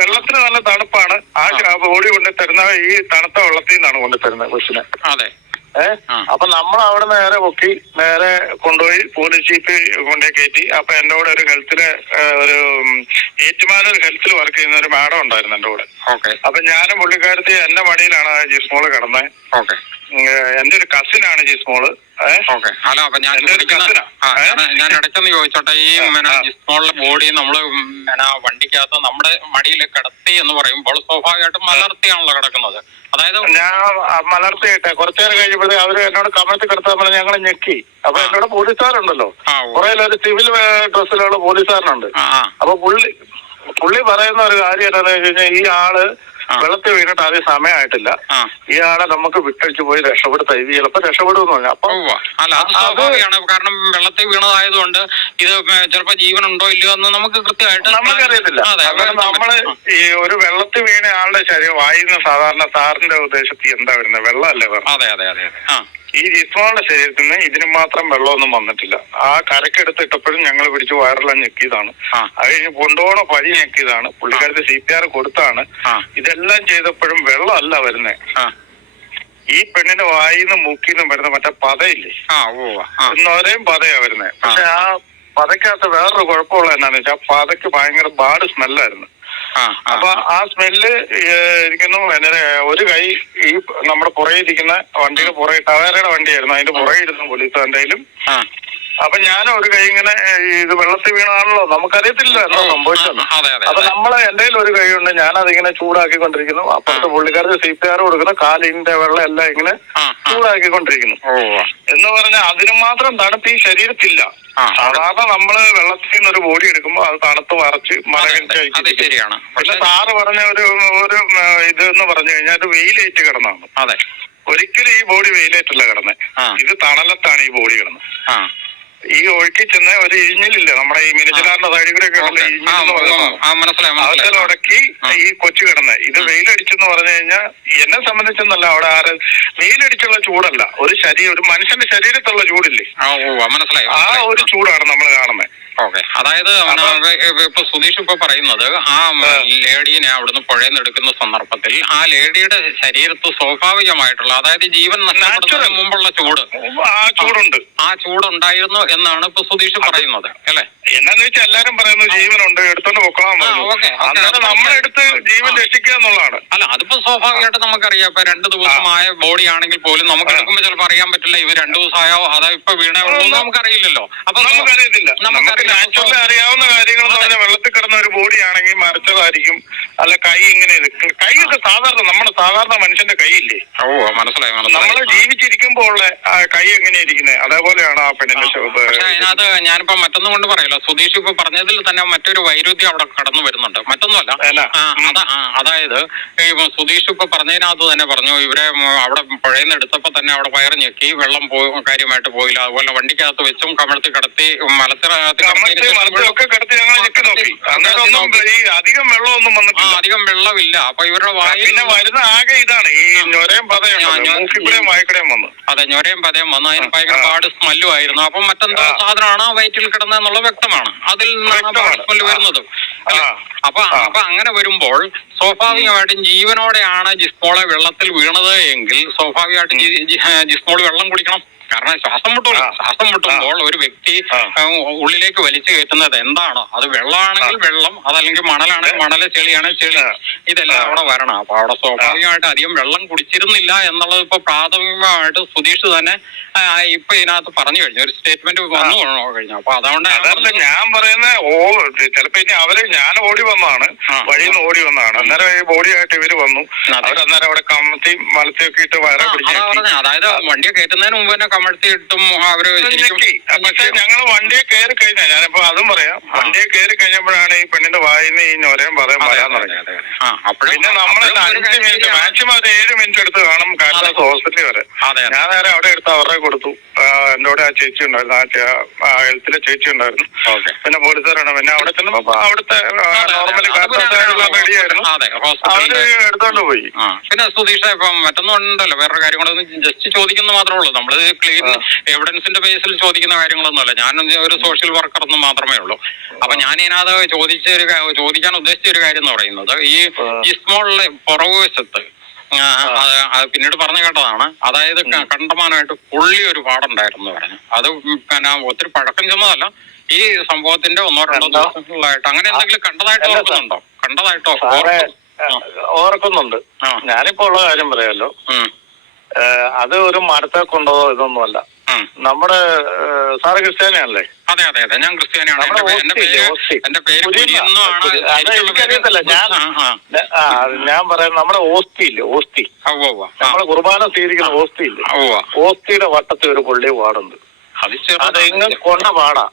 വെള്ളത്തിന് നല്ല തണുപ്പാണ്. ആ ബോഡി കൊണ്ട് തരുന്ന ഈ തണുത്ത വെള്ളത്തിൽ നിന്നാണ് കൊണ്ട് തരുന്നത് കൊച്ചിനെ. അതെ. അപ്പൊ നമ്മൾ അവിടെ നേരെ പൊക്കി നേരെ കൊണ്ടുപോയി പോലീസ് ജീപ്പ് കൊണ്ടുപോയി കയറ്റി. അപ്പൊ എന്റെ കൂടെ ഒരു ഹെൽത്തില് ഒരു ഏറ്റുമാനൂർ ഹെൽത്തിൽ വർക്ക് ചെയ്യുന്ന ഒരു മാഡം ഉണ്ടായിരുന്നു എന്റെ കൂടെ. അപ്പൊ ഞാനും പുള്ളിക്കാരത്തി എന്റെ മടിയിലാണ് ജിസ്മോള് കിടന്നത്. എന്റെ ഒരു കസിനാണ് ജിസ്മോള്. അല്ല, അപ്പൊ ഞാൻ ഇടയ്ക്കൊന്ന് ചോദിച്ചോട്ടെ, ഈ ജിസ്മോളുടെ ബോഡി നമ്മള് വണ്ടിക്കകത്ത് നമ്മുടെ മടിയിൽ കിടത്തി എന്ന് പറയുമ്പോൾ സ്വാഭാവികമായിട്ടും മലർത്തിയാണല്ലോ കിടക്കുന്നത്. അതായത് ഞാൻ മലർത്തിയിട്ടെ കുറച്ചേരം കഴിഞ്ഞപ്പോഴേ അവര് എന്നോട് കമഴ്ത്തി കിടത്താൻ പറഞ്ഞ് ഞങ്ങള് ഞെക്കി. അപ്പൊ എന്നോട് പോലീസുകാരുണ്ടല്ലോ, കുറെ ഒരു സിവിൽ ഡ്രസ്സിലുള്ള പോലീസുകാരനുണ്ട്. അപ്പൊ പുള്ളി പറയുന്ന ഒരു കാര്യം എന്താണെന്ന് വെച്ച് കഴിഞ്ഞാൽ, ഈ ആള് വെള്ളത്തിൽ വീണിട്ട് ആദ്യം സമയമായിട്ടില്ല, ഇയാളെ നമുക്ക് വിട്ടഴിച്ചു പോയി രക്ഷപ്പെടുത്താം, ഇത് ചിലപ്പോ രക്ഷപ്പെടുമെന്ന് പറഞ്ഞു. അപ്പൊ അല്ല, അത് സ്വാഭാവികമാണ്. കാരണം വെള്ളത്തിൽ വീണതായതുകൊണ്ട് ഇത് ചിലപ്പോ ജീവനുണ്ടോ ഇല്ലയോ എന്ന് നമുക്ക് കൃത്യമായിട്ട് നമുക്കറിയത്തില്ല. നമ്മള് ഈ ഒരു വെള്ളത്തിൽ വീണ ആളുടെ ശരീരം വായുന്ന സാധാരണ സാറിന്റെ ഉദ്ദേശത്തിൽ എന്താ വരുന്നത്, വെള്ളമല്ലേ പറഞ്ഞത്? അതെ അതെ അതെ. ഈ ജിസ്മോളുടെ ശരീരത്തിൽ നിന്ന് ഇതിന് മാത്രം വെള്ളമൊന്നും വന്നിട്ടില്ല. ആ കരക്കെടുത്തിട്ടപ്പോഴും ഞങ്ങൾ പിടിച്ച് വയറെല്ലാം ഞെക്കിയതാണ്. അത് കഴിഞ്ഞ് കൊണ്ടുപോണ പഴി ഞെക്കിയതാണ്. പുള്ളിക്കാരത്ത് CPR കൊടുത്താണ്. ഇതെല്ലാം ചെയ്തപ്പോഴും വെള്ളമല്ല വരുന്നേ. ഈ പെണ്ണിന്റെ വായിന്ന് മൂക്കിന്നും വരുന്ന മറ്റേ പതയില്ലേ, എന്നോരെയും പതയാ വരുന്നേ. പക്ഷെ ആ പതയ്ക്കകത്ത് വേറൊരു കുഴപ്പമുള്ള എന്നാന്ന് വെച്ചാൽ ആ പതയ്ക്ക് ഭയങ്കര ബാഡ് സ്മെല്ലായിരുന്നു. അപ്പൊ ആ സ്മെല്ല് ഇരിക്കുന്നു. ഒരു കൈ ഈ നമ്മുടെ പുറകെ ഇരിക്കുന്ന വണ്ടിയുടെ പുറകെ ടവേരയുടെ വണ്ടിയായിരുന്നു, അതിന്റെ പുറകെ ഇരുന്നു പോലീസുകാരുടെ കയ്യിലും. അപ്പൊ ഞാൻ ഒരു കൈ ഇങ്ങനെ ഇത് വെള്ളത്തിൽ വീണാണല്ലോ, നമുക്കറിയത്തില്ല എന്താ സംഭവിച്ചത്. അപ്പൊ നമ്മളെ എന്റെ ഒരു കൈ ഉണ്ട്, ഞാനതിങ്ങനെ ചൂടാക്കിക്കൊണ്ടിരിക്കുന്നു. അപ്പുറത്തെ പുള്ളിക്കാർക്ക് CPR കൊടുക്കുന്ന കാലിന്റെ വെള്ളം എല്ലാം ഇങ്ങനെ ചൂടാക്കിക്കൊണ്ടിരിക്കുന്നു. എന്ന് പറഞ്ഞാൽ അതിന് മാത്രം തണുപ്പ് ഈ ശരീരത്തില്ല. സാധാരണ നമ്മള് വെള്ളത്തിൽ നിന്ന് ഒരു ബോഡി എടുക്കുമ്പോ അത് തണുത്ത് വരച്ച് ശരിയാണ്. പിന്നെ സാറ് പറഞ്ഞ ഒരു ഇത് എന്ന് പറഞ്ഞു കഴിഞ്ഞാൽ അത് വെയിലേറ്റ് കിടന്നാണ്. ഒരിക്കലും ഈ ബോഡി വെയിലേറ്റല്ല കിടന്നത്, ഇത് തണലത്താണ് ഈ ബോഡി കിടന്നത്. ഈ ഒഴുക്കി ചെന്ന ഒരു ഇഴിഞ്ഞിലില്ല, നമ്മുടെ ഈ മിനിച്ചിലാറിന്റെ സൈഡിൽ കൂടെ ഒക്കെ ഉള്ള ഇഴിഞ്ഞിൽ അവസരം ഉടക്കി ഈ കൊച്ചു കിടന്നത്. ഇത് വെയിലടിച്ചെന്ന് പറഞ്ഞു കഴിഞ്ഞാൽ എന്നെ സംബന്ധിച്ചെന്നല്ല, അവിടെ വെയിലടിച്ചുള്ള ചൂടല്ല, ഒരു മനുഷ്യന്റെ ശരീരത്തുള്ള ചൂടില്ലേ, ആ ഒരു ചൂടാണ് നമ്മൾ കാണുന്നത്. അതായത് ഇപ്പൊ സുധീഷ് ഇപ്പൊ പറയുന്നത് ആ ലേഡീനെ അവിടുന്ന് പുഴയെന്ന് എടുക്കുന്ന സന്ദർഭത്തിൽ ആ ലേഡിയുടെ ശരീരത്ത് സ്വാഭാവികമായിട്ടുള്ള, അതായത് ജീവൻ നഷ്ടപ്പെടുന്നതിന് മുമ്പുള്ള ചൂടുണ്ട്, ആ ചൂടുണ്ടായിരുന്നു എന്നാണ് ഇപ്പൊ സുധീഷ് പറയുന്നത് അല്ലെ? എന്നാന്ന് വെച്ചാൽ എല്ലാരും പറയുന്നു ജീവനുണ്ട്, എടുത്തോണ്ട് പൊക്കണം. നമ്മളെടുത്ത് ജീവൻ രക്ഷിക്കുക എന്നുള്ളതാണ്. അല്ല, അതിപ്പോ സ്വാഭാവികമായിട്ട് നമുക്കറിയാം. ഇപ്പൊ 2 ദിവസമായ ബോഡി ആണെങ്കിൽ പോലും നമുക്ക് എടുക്കുമ്പോൾ ചിലപ്പോൾ അറിയാൻ പറ്റില്ല ഇവർ 2 ദിവസമായോ അതോ ഇപ്പൊ വീണോ നമുക്കറിയില്ലല്ലോ. അപ്പൊ നമുക്കറിയത്തില്ല. നമുക്ക് നാച്ചുറലി അറിയാവുന്ന കാര്യങ്ങൾ എന്ന് പറഞ്ഞാൽ വെള്ളത്തിൽ കിടന്ന ഒരു ബോഡി ആണെങ്കിൽ മരച്ചതായിരിക്കും, അല്ല കൈ ഇങ്ങനെ കൈയൊക്കെ സാധാരണ നമ്മുടെ സാധാരണ മനുഷ്യന്റെ കൈയില്ലേ, മനസ്സിലായി. നമ്മള് ജീവിച്ചിരിക്കുമ്പോൾ ഉള്ള കൈ എങ്ങനെ ഇരിക്കുന്നത് അതേപോലെയാണ് ആ പെണ്ണിന്റെ ശബ്ദം. പക്ഷെ അതിനകത്ത് ഞാനിപ്പോ മറ്റൊന്നും കൊണ്ട് പറയില്ല, സുധീഷ് ഇപ്പൊ പറഞ്ഞതിൽ തന്നെ മറ്റൊരു വൈരുദ്ധ്യം അവിടെ കടന്നു വരുന്നുണ്ട്. മറ്റൊന്നുമല്ല, അതായത് ഈ സുധീഷ് ഇപ്പൊ പറഞ്ഞതിനകത്ത് തന്നെ പറഞ്ഞു ഇവരെ അവിടെ പുഴയിന്ന് എടുത്തപ്പോ തന്നെ അവിടെ വയറ് ഞെക്കി, വെള്ളം കാര്യമായിട്ട് പോയില്ല. അതുപോലെ വണ്ടിക്കകത്ത് വെച്ചും കമഴ്ത്തി കിടത്തി അധികം വെള്ളമൊന്നും വന്നിട്ടില്ല, അധികം വെള്ളമില്ല. അപ്പൊ ഇവരുടെ വായിൽ വരുന്ന ആകെ ഇതാണ് ഈ ഞൊരയും പതയും വന്നു. അതെ, ഞൊരയും പതയും വന്നു. അതിന് ഭയങ്കര പാട് സ്മെല്ലും ആയിരുന്നു. അപ്പൊ മറ്റെന്തോ സാധനമാണ് വയറ്റിൽ കിടന്നതെന്നുള്ള വ്യക്തമാണ്. അതിൽ നിന്നാണ് സ്മെല്ല് വരുന്നത്. അപ്പൊ അങ്ങനെ വരുമ്പോൾ സ്വാഭാവികമായിട്ടും ജീവനോടെയാണ് ജിസ്മോളെ വെള്ളത്തിൽ വീണത് എങ്കിൽ സ്വാഭാവികമായിട്ടും ജിസ്മോൾ വെള്ളം കുടിക്കണം. കാരണം ശ്വാസം മുട്ടുമ്പോൾ ഒരു വ്യക്തി ഉള്ളിലേക്ക് വലിച്ചു കയറ്റുന്നത് എന്താണോ, അത് വെള്ളമാണെങ്കിൽ വെള്ളം, അതല്ലെങ്കിൽ മണലാണെങ്കിൽ മണല്, ചെളിയാണെങ്കിൽ ചെളി, ഇതെല്ലാം അവിടെ വരണം. അപ്പൊ അവിടെ സ്വാഭാവികമായിട്ട് അധികം വെള്ളം കുടിച്ചിരുന്നില്ല എന്നുള്ളത് ഇപ്പൊ പ്രാഥമികമായിട്ട് സുധീഷ് തന്നെ ഇപ്പൊ ഇതിനകത്ത് പറഞ്ഞു കഴിഞ്ഞു, ഒരു സ്റ്റേറ്റ്മെന്റ് വന്നു കഴിഞ്ഞു. അപ്പൊ അതുകൊണ്ട് ഞാൻ പറയുന്നത് ചിലപ്പോ ഇനി ഞാൻ ഓടി വന്നതാണ്, വഴിയിൽ നിന്ന് ഓടി വന്നതാണ്. അന്നേരം ഈ ബോഡിയായിട്ട് ഇവര് വന്നു, അവരന്നേരം അവിടെ കമത്തി മലത്തിയൊക്കെ ഇട്ട് വയറെ പിടിച്ചു. അതായത് വണ്ടിയെ കയറ്റുന്നതിന് മുമ്പ് തന്നെ കമഴ്ത്തിയിട്ടും അവര് ശരിക്കും പക്ഷെ ഞങ്ങൾ വണ്ടിയെ കയറി കഴിഞ്ഞാൽ ഞാനിപ്പോ അതും പറയാം, വണ്ടിയെ കയറി കഴിഞ്ഞപ്പോഴാണ് ഈ പെണ്ണിന്റെ വായിന്ന് ഈ ഞൊരയും പറയാൻ തുടങ്ങിയത്. പിന്നെ നമ്മള് 5 മിനിറ്റ് മാക്സിമം ഒരു 7 മിനിറ്റ് എടുത്ത് കാണും കാലിദാസ് ഹോസ്പിറ്റലിൽ വരെ. ഞാൻ നേരെ അവിടെ എടുത്ത് അവരുടെ കൊടുത്തു. എന്റെ കൂടെ ആ ചേച്ചി ഉണ്ടായിരുന്നു, ആ ഹെൽത്തിലെ ചേച്ചി ഉണ്ടായിരുന്നു, പിന്നെ പോലീസുകാരാണ്. പിന്നെ അവിടെ ചെന്നപ്പോ അവിടുത്തെ നോർമലി റെഡിയായിരുന്നു, അവര് എടുത്തോണ്ട് പോയി. പിന്നെ സുധീഷ ഇപ്പം മറ്റൊന്നും ഉണ്ടല്ലോ, വേറൊരു കാര്യം കൂടെ ജസ്റ്റ് ചോദിക്കുന്ന മാത്രമേ ഉള്ളൂ. നമ്മള് ക്ലീൻ എവിഡൻസിന്റെ ബേസിൽ ചോദിക്കുന്ന കാര്യങ്ങളൊന്നുമല്ല. ഞാൻ ഒരു സോഷ്യൽ വർക്കർ എന്ന് മാത്രമേ ഉള്ളൂ. അപ്പൊ ഞാൻ ഇതിനകത്ത് ചോദിക്കാൻ ഉദ്ദേശിച്ച ഒരു കാര്യം എന്ന് പറയുന്നത്, ഈ ജിസ്മോളിലെ പുറകുവശത്ത് പിന്നീട് പറഞ്ഞു കേട്ടതാണ്. അതായത് കണ്ടമാനമായിട്ട് പുള്ളി ഒരു പാടുണ്ടായിരുന്നു പറഞ്ഞു. അത് പിന്നെ ഒത്തിരി പഴക്കം ചെന്നതല്ല, ഈ സംഭവത്തിന്റെ 1-2 ദിവസങ്ങളിലായിട്ട് അങ്ങനെ എന്തെങ്കിലും കണ്ടതായിട്ടോ ഓർക്കുന്നുണ്ട്. ഞാനിപ്പോ ഉള്ള കാര്യം പറയാലോ, അത് ഒരു മരത്തെ കൊണ്ടോ ഇതൊന്നുമല്ല. നമ്മുടെ സാറ് ക്രിസ്ത്യാനിയാണല്ലേ? അതെ, ഞാൻ ക്രിസ്ത്യാനിയാണ്. എന്റെ പേര് എനിക്കറിയത്തില്ല. ഞാൻ പറയാം, നമ്മുടെ ഓസ്തിയില്ലേ, ഓസ്തി, നമ്മളെ കുർബാന സ്വീകരിക്കുന്ന ഓസ്തിയില്ലേ, ഓസ്തിയുടെ വട്ടത്തിൽ ഒരു പുള്ളി പാടുണ്ട്. അതെങ്ങും കൊണ്ട പാടാ,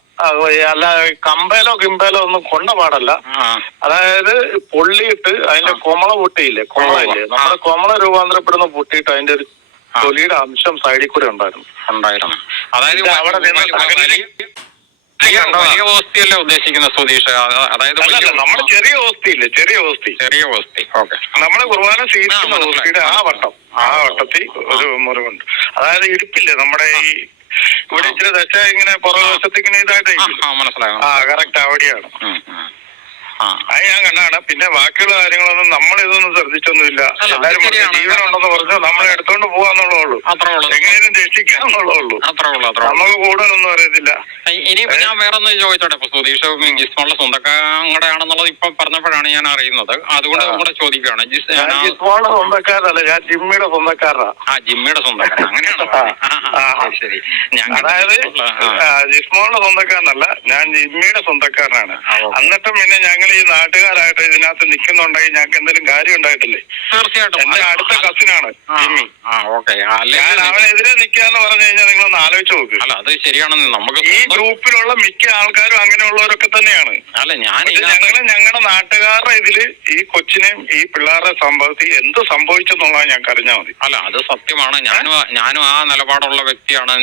അല്ല കമ്പേലോ കിമ്പേലോ ഒന്നും കൊണ്ട പാടല്ല. അതായത് പൊള്ളിയിട്ട് അതിന്റെ കൊമള പൊട്ടിയില്ലേ, കൊമളയില്ലേ, നമ്മുടെ കൊമള രൂപാന്തരപ്പെടുന്ന പൊട്ടിയിട്ട് അതിന്റെ ഒരു തൊലിയുടെ അംശം സൈഡിൽ കൂടെ ഉണ്ടായിരുന്നു. അതായത് അവിടെ വലിയ ഓസ്തിയല്ലേ ഉദ്ദേശിക്കുന്ന സുധീഷ്? അതായത് നമ്മുടെ ചെറിയ ഓസ്തിയില്ലേ, ചെറിയ ഓസ്തി. ഓക്കെ. നമ്മള് കുർബാന സ്വീകരിക്കുന്ന ഓസ്തിയുടെ ആ വട്ടത്തിൽ ഒരു മുറിവുണ്ട്. അതായത് ഇടുപ്പില്ലേ നമ്മുടെ ഈ ഇവിടെ ഇച്ചിരി ദശ ഇങ്ങനെ പുറകുവശത്ത് ഇങ്ങനെ ഇതായിട്ട് കറക്റ്റ് അവിടെയാണ്. അത് ഞാൻ കണ്ടാണ്. പിന്നെ ബാക്കിയുള്ള കാര്യങ്ങളൊന്നും നമ്മളിതൊന്നും ശ്രദ്ധിച്ചൊന്നുമില്ല. എല്ലാരും ജീവനുണ്ടെന്ന് പറഞ്ഞു നമ്മളെ എടുത്തോണ്ട് പോവാന്നുള്ളൂ, എങ്ങനെയും രക്ഷിക്കാന്നുള്ളൂ. നമുക്ക് കൂടുതലൊന്നും അറിയത്തില്ല. ഇനിയിപ്പോ ഞാൻ വേറെ ഒന്ന് ചോദിച്ചോട്ടെ, ഇപ്പൊ സുധീഷ് ജിസ്മോളുടെ സ്വന്തക്കാരാണെന്നുള്ളത് ഇപ്പൊ പറഞ്ഞപ്പോഴാണ് ഞാൻ അറിയുന്നത്. അതുകൊണ്ട് കൂടെ ചോദിക്കുകയാണ്. ജിസ്മോളുടെ സ്വന്തക്കാരല്ല, ഞാൻ ജിമ്മിയുടെ സ്വന്തക്കാരനാ. ജിമ്മിയുടെ സ്വന്തക്കാരൻ, അങ്ങനെയാണ്. ശരി. അതായത് ജിസ്മോളുടെ സ്വന്തക്കാരനല്ല, ഞാൻ ജിമ്മിയുടെ സ്വന്തക്കാരനാണ്. എന്നിട്ടും പിന്നെ ഞങ്ങൾ ഈ നാട്ടുകാരായിട്ട് ഇതിനകത്ത് നിൽക്കുന്നുണ്ടെങ്കിൽ ഞങ്ങൾക്ക് എന്തെങ്കിലും കാര്യം ഉണ്ടായിട്ടില്ലേ? തീർച്ചയായിട്ടും. എന്റെ അടുത്ത കസിനാണ് ജിമ്മി. ഞാൻ അവനെതിരെ നിൽക്കാന്ന് പറഞ്ഞു കഴിഞ്ഞാൽ നിങ്ങളൊന്ന് ആലോചിച്ച് നോക്ക്. അല്ല, അത് ശരിയാണെന്ന് നമുക്ക് ഈ ഗ്രൂപ്പിലുള്ള മിക്ക ആൾക്കാരും അങ്ങനെയുള്ളവരൊക്കെ തന്നെയാണ്. അല്ല, ഞങ്ങളുടെ നാട്ടുകാരുടെ ഇതില് ഈ കൊച്ചിനെയും ഈ പിള്ളേരുടെ സംഭവത്തിൽ എന്ത് സംഭവിച്ചെന്നുള്ളത് ഞങ്ങൾക്ക് അറിഞ്ഞാൽ മതി. അല്ല, അത് സത്യമാണ്. ഞാനും ആ നിലപാടുള്ള വ്യക്തിയാണ്.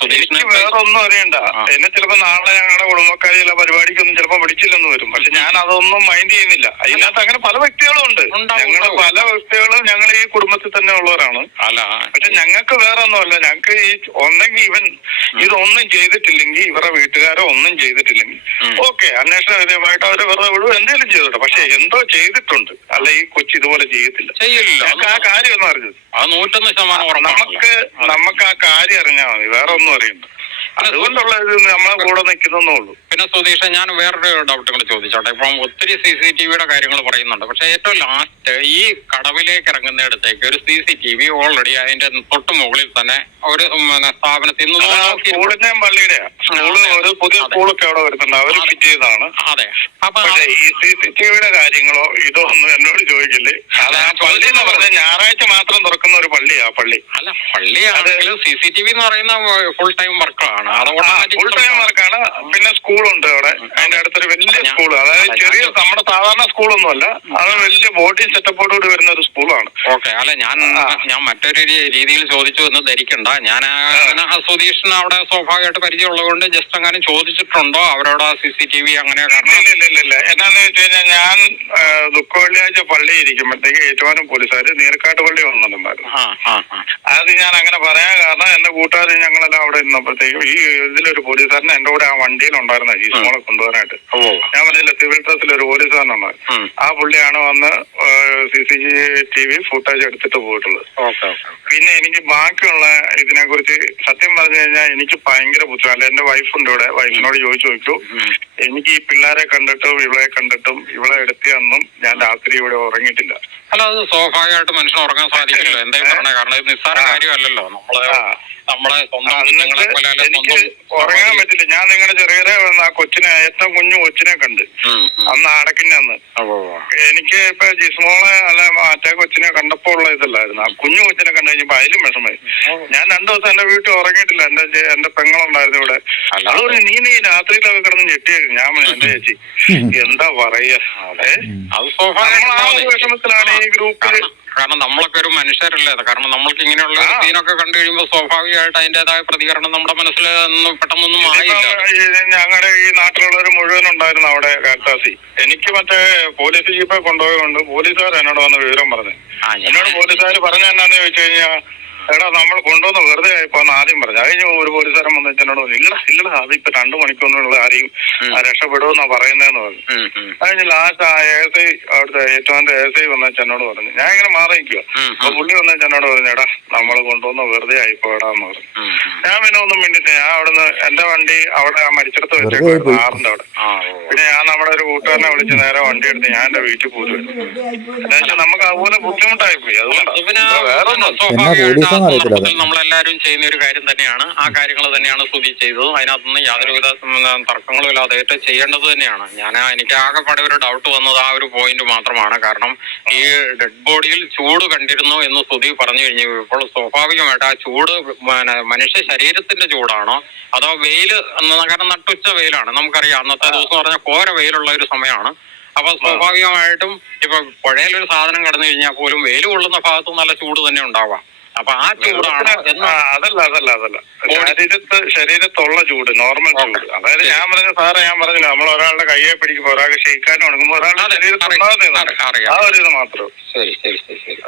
സുധീഷിന് വേറെ ഒന്നും അറിയണ്ട. എന്നെ ചിലപ്പോ നാളെ ഞങ്ങളുടെ കുടുംബക്കാരി ചില പരിപാടിക്കൊന്നും ചിലപ്പോ വിളിച്ചില്ലെന്ന് വരും. പക്ഷെ ഞാൻ അതൊന്നും മൈൻഡ് ചെയ്യുന്നില്ല. അതിനകത്ത് അങ്ങനെ പല വ്യക്തികളും ഉണ്ട്. ഞങ്ങള് പല വ്യക്തികളും ഞങ്ങൾ ഈ കുടുംബത്തിൽ തന്നെ ഉള്ളവരാണ്. പക്ഷെ ഞങ്ങൾക്ക് വേറെ ഒന്നുമല്ല. ഞങ്ങൾക്ക് ഈ ഒന്നെങ്കിൽ ഇതൊന്നും ചെയ്തിട്ടില്ലെങ്കിൽ ഇവരുടെ വീട്ടുകാരോ ഒന്നും ചെയ്തിട്ടില്ലെങ്കിൽ ഓക്കെ, അന്വേഷണ വിധേയമായിട്ട് അവര് വെറുതെ വിടും, എന്തെങ്കിലും ചെയ്തോട്ടെ. പക്ഷെ എന്തോ ചെയ്തിട്ടുണ്ട്, അല്ല ഈ കൊച്ചി ഇതുപോലെ ചെയ്യത്തില്ല. ഞങ്ങൾക്ക് ആ കാര്യം ഒന്നും അറിഞ്ഞത്, നമുക്ക് ആ കാര്യം അറിഞ്ഞാൽ മതി, വേറെ ഒന്നും അറിയണ്ട. അതുകൊണ്ടുള്ള ഇത് നമ്മളെ കൂടെ നിൽക്കുന്നുള്ളൂ. പിന്നെ സുധീഷ്, ഞാൻ വേറൊരു ഡൗട്ട് കൂടെ ചോദിച്ചോട്ടെ. ഇപ്പം ഒത്തിരി CCTV കാര്യങ്ങൾ പറയുന്നുണ്ട്. പക്ഷെ ഏറ്റവും ലാസ്റ്റ് ഈ കടവിലേക്ക് ഇറങ്ങുന്നിടത്തേക്ക് ഒരു CCTV ഓൾറെഡി അതിന്റെ തൊട്ട് മുകളിൽ തന്നെ ഒരു സ്ഥാപനത്തിൽ സ്കൂളിന്റെയും പള്ളിയുടെയാ. സ്കൂള് ഒരു പുതിയ സ്കൂളൊക്കെ അവിടെ വരുന്നുണ്ട്, അവർ ഫിറ്റ് ചെയ്തതാണ്. അതെ. അപ്പൊ ഈ CCTV കാര്യങ്ങളോ ഇതോ ഒന്നും എന്നോട് ചോദിക്കില്ലേ. അത് ആ പള്ളി എന്ന് പറഞ്ഞാൽ ഞായറാഴ്ച മാത്രം തുറക്കുന്ന ഒരു പള്ളിയാ. പള്ളി അല്ല, പള്ളിയാണെങ്കിലും CCTV എന്ന് പറയുന്ന ഫുൾ ടൈം വർക്കാണ്. ഫുൾ ടൈം വർക്കാണ്. പിന്നെ സ്കൂളുണ്ട് അവിടെ, അതിന്റെ അടുത്തൊരു വലിയ സ്കൂള്. അതായത് ചെറിയ നമ്മുടെ സാധാരണ സ്കൂളൊന്നും അല്ല, അത് വലിയ ബോട്ടിംഗ് സെറ്റപ്പോടുകൂടി വരുന്ന ഒരു സ്കൂളാണ്. ഓക്കെ. അല്ല, ഞാൻ മറ്റൊരു രീതിയിൽ ചോദിച്ചു എന്ന് ധരിക്കണ്ട. ഞാൻ സുധീഷിന് അവിടെ സ്വാഭാവികമായിട്ട് പരിചയമുള്ളതുകൊണ്ട് ജസ്റ്റ് അങ്ങനെ ചോദിച്ചിട്ടുണ്ടോ അവരോട് CCTV അങ്ങനെ? ഇല്ല. എന്നാന്ന് വെച്ച് കഴിഞ്ഞാൽ ഞാൻ ദുഃഖവെള്ളിയാഴ്ച പള്ളി ഇരിക്കുമ്പോഴത്തേക്ക് ഏറ്റുമാനൂർ പോലീസുകാർ നീർക്കാട്ട് പള്ളി വന്നിട്ടുണ്ടായിരുന്നു. അത് ഞാൻ അങ്ങനെ പറയാൻ കാരണം എന്റെ കൂട്ടുകാർ ഞങ്ങളെല്ലാം അവിടെ ഇരുന്നപ്പോഴത്തേക്കും ഈ ഇതിലൊരു പോലീസുകാരൻ എന്റെ കൂടെ ആ വണ്ടിയിലുണ്ടായിരുന്ന ഈ മോളെ കൊണ്ടുപോകാനായിട്ട്. ഞാൻ പറഞ്ഞില്ല, സിവിൽ ഡ്രസ്സിൽ ഒരു പോലീസുകാരനുണ്ടായിരുന്നു. ആ പുള്ളിയാണ് വന്ന് CCTV ഫുട്ടേജ് എടുത്തിട്ട് പോയിട്ടുള്ളത്. പിന്നെ എനിക്ക് ബാക്കിയുള്ള ഇതിനെ കുറിച്ച് സത്യം പറഞ്ഞു കഴിഞ്ഞാൽ എനിക്ക് ഭയങ്കര ബുദ്ധിമുട്ടല്ല. എന്റെ വൈഫുണ്ട് ഇവിടെ, വൈഫിനോട് ചോദിച്ചു നോക്കൂ. എനിക്ക് ഈ പിള്ളേരെ കണ്ടിട്ടും ഇവളെ എടുത്തിയൊന്നും ഞാൻ രാത്രി ഇവിടെ ഉറങ്ങിയിട്ടില്ല. അല്ല, അത് സ്വാഭാവികമായിട്ട് മനുഷ്യന് ഉറങ്ങാൻ സാധിക്കില്ല. എന്തായാലും പറഞ്ഞ കാരണം ഇത് നിസ്സാര കാര്യമല്ലല്ലോ. നമ്മളെ സ്വന്തം കുഞ്ഞുങ്ങളെ പോലെ അല്ല, എനിക്ക് സ്വന്തം ഉറങ്ങാൻ പറ്റില്ല. ഞാൻ നിങ്ങളുടെ ചെറിയ ആ കൊച്ചിനെ, ഏറ്റവും കുഞ്ഞു കൊച്ചിനെ കണ്ട് അന്ന് അടക്കിന്റെ അന്ന് എനിക്ക് ഇപ്പൊ ജിസ്മോളെ അല്ല മറ്റേ കൊച്ചിനെ കണ്ടപ്പോ ഉള്ള ഇതല്ലായിരുന്നു. ആ കുഞ്ഞു കൊച്ചിനെ കണ്ടു കഴിഞ്ഞപ്പോ അതിലും വിഷമായി. ഞാൻ 2 ദിവസം എന്റെ വീട്ടിൽ ഉറങ്ങിയിട്ടില്ല. എന്റെ പെങ്ങളുണ്ടായിരുന്നു ഇവിടെ. അതൊരു നീ രാത്രിയിലൊക്കെ കിടന്ന് ഞെട്ടിയായിരുന്നു. ഞാൻ എന്റെ ചേച്ചി എന്താ പറയാ, അത് സ്വാഭാവിക വിഷമത്തിലാണ് ഈ ഗ്രൂപ്പില്. കാരണം നമ്മളൊക്കെ ഒരു മനുഷ്യരല്ലേ. കാരണം നമ്മൾക്ക് ഇങ്ങനെയുള്ള സീനൊക്കെ കണ്ടു കഴിയുമ്പോൾ സ്വാഭാവികമായിട്ട് അതിന്റേതായ പ്രതികരണം നമ്മുടെ മനസ്സിൽ പെട്ടെന്നൊന്നും ആയില്ല. ഞങ്ങളുടെ ഈ നാട്ടിലുള്ളവർ മുഴുവൻ ഉണ്ടായിരുന്നു അവിടെ കാറ്റാസി. എനിക്ക് മറ്റേ പോലീസ് ജീപ്പെ കൊണ്ടുപോയതുകൊണ്ട് പോലീസുകാർ എന്നോട് വന്ന് വിവരം പറഞ്ഞു. എന്നോട് പോലീസുകാർ പറഞ്ഞ എന്നാന്ന് ചോദിച്ചു കഴിഞ്ഞാൽ, എടാ നമ്മൾ കൊണ്ടുവന്ന് വെറുതെ ആയിപ്പോന്ന് ആദ്യം പറഞ്ഞു. അത് കഴിഞ്ഞ് ഒരു പോലീസുകാരൻ വന്ന് എന്നോട് പറഞ്ഞു, ഇല്ലടാ അതിപ്പോ 2 മണിക്കൊന്നുള്ള ആരെയും രക്ഷപ്പെടുമെന്നാ പറയുന്നതെന്ന് പറഞ്ഞു. കഴിഞ്ഞ് ലാസ്റ്റ് ആ ASI അവിടുത്തെ ഏറ്റവും ASI വന്ന എന്നോട് പറഞ്ഞു. ഞാൻ ഇങ്ങനെ മാറിയിരിക്കുക. അപ്പൊ പുള്ളി വന്ന എന്നോട് പറഞ്ഞു, എടാ നമ്മൾ കൊണ്ടുവന്ന് വെറുതെ ആയിപ്പോടാന്ന് പറഞ്ഞു. ഞാൻ പിന്നെ ഒന്നും മിണ്ടില്ല. ഞാൻ അവിടുന്ന് എന്റെ വണ്ടി അവിടെ ആ മരിച്ചിടത്ത് വെച്ചേക്കായിരുന്നു, 6ന്റെ അവിടെ. പിന്നെ ഞാൻ നമ്മുടെ ഒരു കൂട്ടുകാരനെ വിളിച്ച് നേരെ വണ്ടി എടുത്ത് ഞാൻ എന്റെ വീട്ടിൽ പോയി. എന്നുവെച്ചാൽ നമുക്ക് അതുപോലെ ബുദ്ധിമുട്ടായി പോയി. അതുകൊണ്ടാണ്, വേറെ ഒന്നും. നമ്മളെല്ലാരും ചെയ്യുന്ന ഒരു കാര്യം തന്നെയാണ്. ആ കാര്യങ്ങൾ തന്നെയാണ് സ്തുതി ചെയ്തത്. അതിനകത്തുനിന്ന് യാതൊരുവിധ തർക്കങ്ങളും ഇല്ലാതെ ഏറ്റവും ചെയ്യേണ്ടത് തന്നെയാണ്. എനിക്ക് ആകെപ്പാടെ ഒരു ഡൗട്ട് വന്നത് ആ ഒരു പോയിന്റ് മാത്രമാണ്. കാരണം ഈ ഡെഡ് ബോഡിയിൽ ചൂട് കണ്ടിരുന്നു എന്ന് സ്തുതി പറഞ്ഞു കഴിഞ്ഞു. ഇപ്പോൾ സ്വാഭാവികമായിട്ട് ആ ചൂട് മനുഷ്യ ശരീരത്തിന്റെ ചൂടാണോ അതോ വെയില്? കാരണം നട്ടുച്ച വെയിലാണ്, നമുക്കറിയാം. അന്നത്തെ ദിവസം പറഞ്ഞാൽ കോര വെയിലുള്ള ഒരു സമയമാണ്. അപ്പൊ സ്വാഭാവികമായിട്ടും ഇപ്പൊ പുഴയിലൊരു സാധനം കടന്നു കഴിഞ്ഞാൽ പോലും വെയിൽ കൊള്ളുന്ന ഭാഗത്ത് നല്ല ചൂട് തന്നെ ഉണ്ടാവാം. അപ്പൊ ആ ചൂടാണ്. അതല്ല ശരീരത്തുള്ള ചൂട്, നോർമൽ ചൂട്. അതായത് ഞാൻ പറഞ്ഞില്ല നമ്മൾ ഒരാളുടെ കയ്യെ പിടിക്കുമ്പോ ഒരാൾക്ക് ഷെയ്ക്കാൻ തുടങ്ങുമ്പോ ഒരാളുടെ ശരീരത്തിൽ ആ ഒരു ഇത് മാത്രം. ശരി ശരി ശരി ശരി.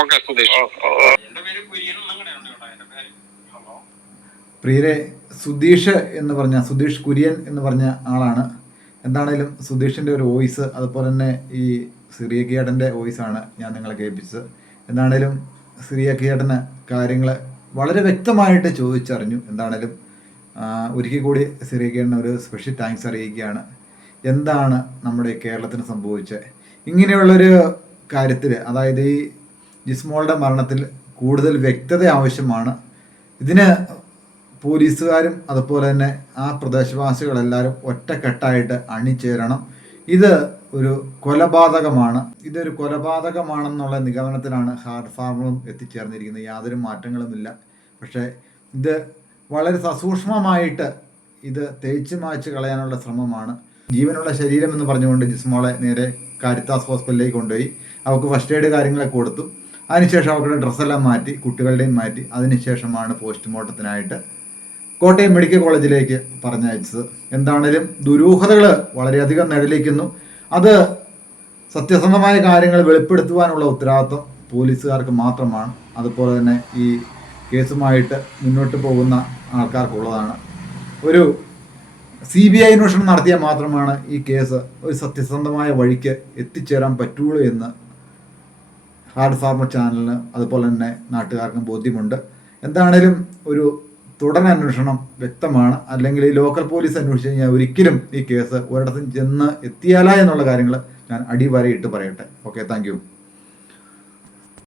ഓക്കെ സുധീഷ്. പ്രിയരെ, സുധീഷ് എന്ന് പറഞ്ഞ സുധീഷ് കുര്യൻ എന്ന് പറഞ്ഞ ആളാണ്. എന്താണേലും സുധീഷിൻ്റെ ഒരു വോയിസ്, അതുപോലെ തന്നെ ഈ സിറിയക്കിയേട്ടൻ്റെ വോയിസാണ് ഞാൻ നിങ്ങളെ കേൾപ്പിച്ചത്. എന്താണേലും സിറിയക്കിയേട്ടന് കാര്യങ്ങൾ വളരെ വ്യക്തമായിട്ട് ചോദിച്ചറിഞ്ഞു. എന്താണേലും ഒരിക്കൽ കൂടി സിറിയക്കിയേട്ടന് ഒരു സ്പെഷ്യൽ താങ്ക്സ് അറിയിക്കുകയാണ്. എന്താണ് നമ്മുടെ കേരളത്തിന് സംഭവിച്ചത് ഇങ്ങനെയുള്ളൊരു കാര്യത്തിൽ? അതായത് ഈ ജിസ്മോളുടെ മരണത്തിൽ കൂടുതൽ വ്യക്തത ആവശ്യമാണ്. ഇതിന് പോലീസുകാരും അതുപോലെ തന്നെ ആ പ്രദേശവാസികളെല്ലാവരും ഒറ്റക്കെട്ടായിട്ട് അണിചേരണം. ഇത് ഒരു കൊലപാതകമാണ്. ഇതൊരു കൊലപാതകമാണെന്നുള്ള നിഗമനത്തിലാണ് ഹാർട്ട് ഫാർമറും എത്തിച്ചേർന്നിരിക്കുന്നത്. യാതൊരു മാറ്റങ്ങളുമില്ല. പക്ഷേ ഇത് വളരെ സസൂക്ഷ്മമായിട്ട് ഇത് തേച്ച് മായ്ച്ച് കളയാനുള്ള ശ്രമമാണ്. ജീവനുള്ള ശരീരം എന്ന് പറഞ്ഞുകൊണ്ട് ജിസ്മോളെ നേരെ കാരിത്താസ് ഹോസ്പിറ്റലിലേക്ക് കൊണ്ടുപോയി. അവർക്ക് ഫസ്റ്റ് എയ്ഡ് കാര്യങ്ങളൊക്കെ കൊടുത്തു. അതിനുശേഷം അവരുടെ ഡ്രസ്സെല്ലാം മാറ്റി, കുട്ടികളുടെയും മാറ്റി. അതിനുശേഷമാണ് പോസ്റ്റ്മോർട്ടത്തിനായിട്ട് കോട്ടയം മെഡിക്കൽ കോളേജിലേക്ക് പറഞ്ഞയച്ചത്. എന്താണേലും ദുരൂഹതകൾ വളരെയധികം നിഴലിക്കുന്നു. അത് സത്യസന്ധമായ കാര്യങ്ങൾ വെളിപ്പെടുത്തുവാനുള്ള ഉത്തരവാദിത്വം പോലീസുകാർക്ക് മാത്രമാണ്. അതുപോലെ തന്നെ ഈ കേസുമായിട്ട് മുന്നോട്ട് പോകുന്ന ആൾക്കാർക്കുള്ളതാണ്. ഒരു CBI അന്വേഷണം നടത്തിയാൽ മാത്രമാണ് ഈ കേസ് ഒരു സത്യസന്ധമായ വഴിക്ക് എത്തിച്ചേരാൻ പറ്റുള്ളൂ എന്ന് ഹാർട്ട് ഫാർമർ ചാനലിന് അതുപോലെ തന്നെ നാട്ടുകാർക്കും ബോധ്യമുണ്ട്. എന്താണേലും ഒരു തുടരന്വേഷണം വ്യക്തമാണ്. അല്ലെങ്കിൽ ഈ ലോക്കൽ പോലീസ് അന്വേഷിച്ച് കഴിഞ്ഞാൽ ഒരിക്കലും ഈ കേസ് ഒരിടത്തും ചെന്ന് എത്തിയാല എന്നുള്ള കാര്യങ്ങൾ ഞാൻ അടിവരയിട്ട് പറയട്ടെ. Okay, thank you.